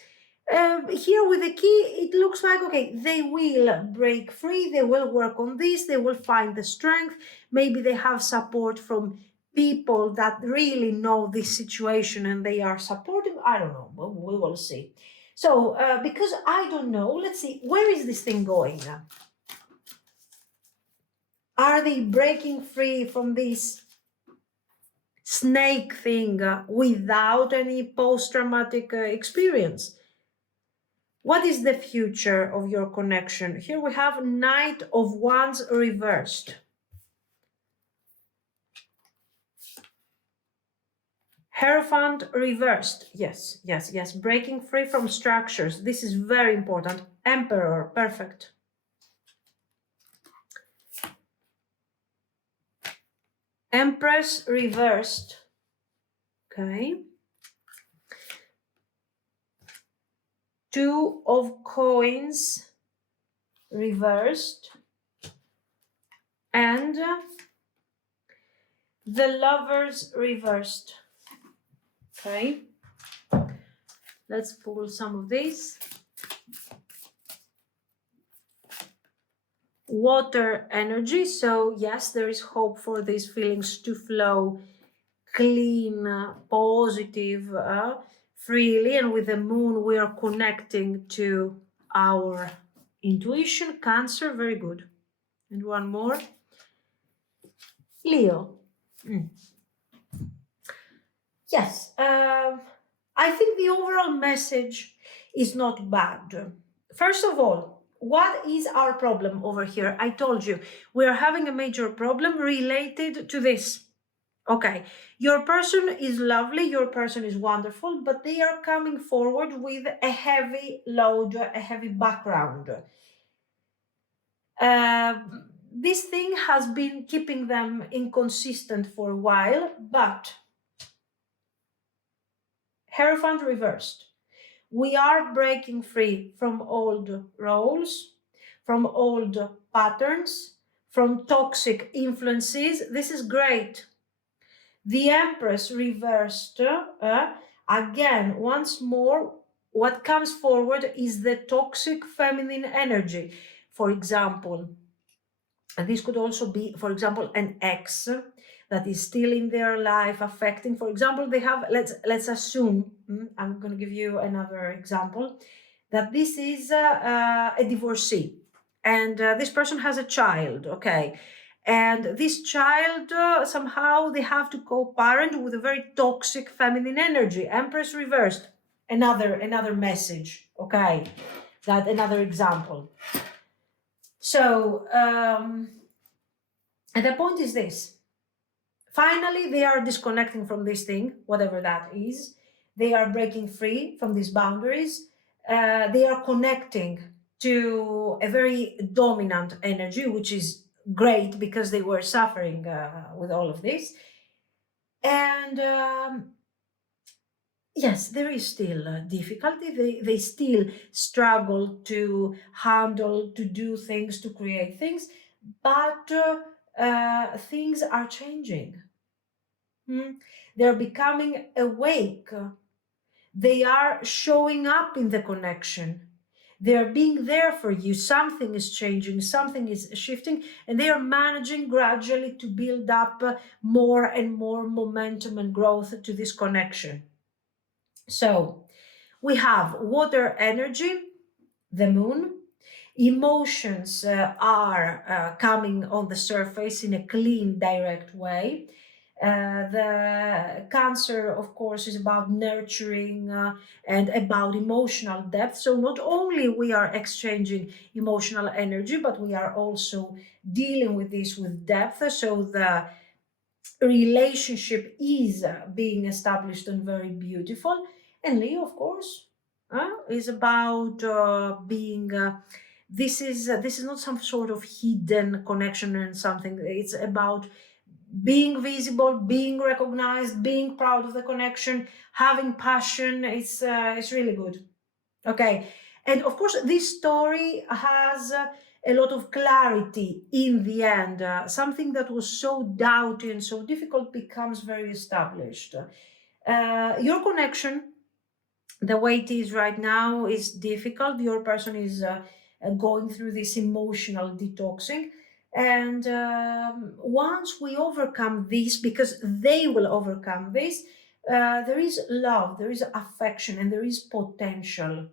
Here with the key, it looks like, okay, they will break free, they will work on this, they will find the strength. Maybe they have support from people that really know this situation and they are supportive. I don't know, but we will see. So, because I don't know, let's see, where is this thing going? Are they breaking free from this snake thing without any post-traumatic experience? What is the future of your connection? Here we have Knight of Wands reversed. Hierophant reversed. Yes, yes, yes. Breaking free from structures. This is very important. Emperor, perfect. Empress reversed. Okay. Two of Coins reversed. And the Lovers reversed. Okay. Let's pull some of these. Water energy. So yes, there is hope for these feelings to flow clean, positive, freely. And with the moon, we are connecting to our intuition. Cancer, very good. And one more. Leo. Yes, I think the overall message is not bad. First of all, what is our problem over here? I told you, we are having a major problem related to this. Okay, your person is lovely, your person is wonderful, but they are coming forward with a heavy load, a heavy background. This thing has been keeping them inconsistent for a while, but Hierophant reversed. We are breaking free from old roles, from old patterns, from toxic influences. This is great. The Empress reversed, again, once more, what comes forward is the toxic feminine energy. For example, and this could also be, for example, an ex that is still in their life affecting. For example, they have, let's assume, I'm going to give you another example, that this is a divorcee, and this person has a child, okay, and this child, somehow they have to co-parent with a very toxic feminine energy. Empress reversed, another message, okay, that another example. So and the point is this: finally, they are disconnecting from this thing, whatever that is. They are breaking free from these boundaries. They are connecting to a very dominant energy, which is great because they were suffering with all of this. And yes, there is still difficulty. They still struggle to handle, to do things, to create things, but things are changing. They're becoming awake. They are showing up in the connection. They are being there for you. Something is changing, something is shifting, and they are managing gradually to build up more and more momentum and growth to this connection. So we have water energy, the moon. Emotions are coming on the surface in a clean, direct way. The Cancer, of course, is about nurturing and about emotional depth. So not only we are exchanging emotional energy, but we are also dealing with this with depth. So the relationship is being established and very beautiful. And Leo, of course, is about being. This is not some sort of hidden connection and something. It's about being visible, being recognized, being proud of the connection, having passion. It's really good. Okay, and of course, this story has a lot of clarity in the end. Something that was so doubty and so difficult becomes very established. Your connection, the way it is right now, is difficult. Your person is going through this emotional detoxing. And once we overcome this, because they will overcome this, there is love, there is affection, and there is potential.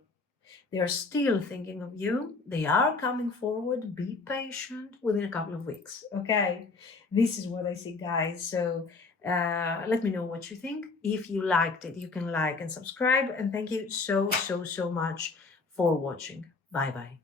They are still thinking of you. They are coming forward. Be patient within a couple of weeks. Okay. This is what I see, guys. So let me know what you think. If you liked it, you can like and subscribe. And thank you so, so, so much for watching. Bye bye.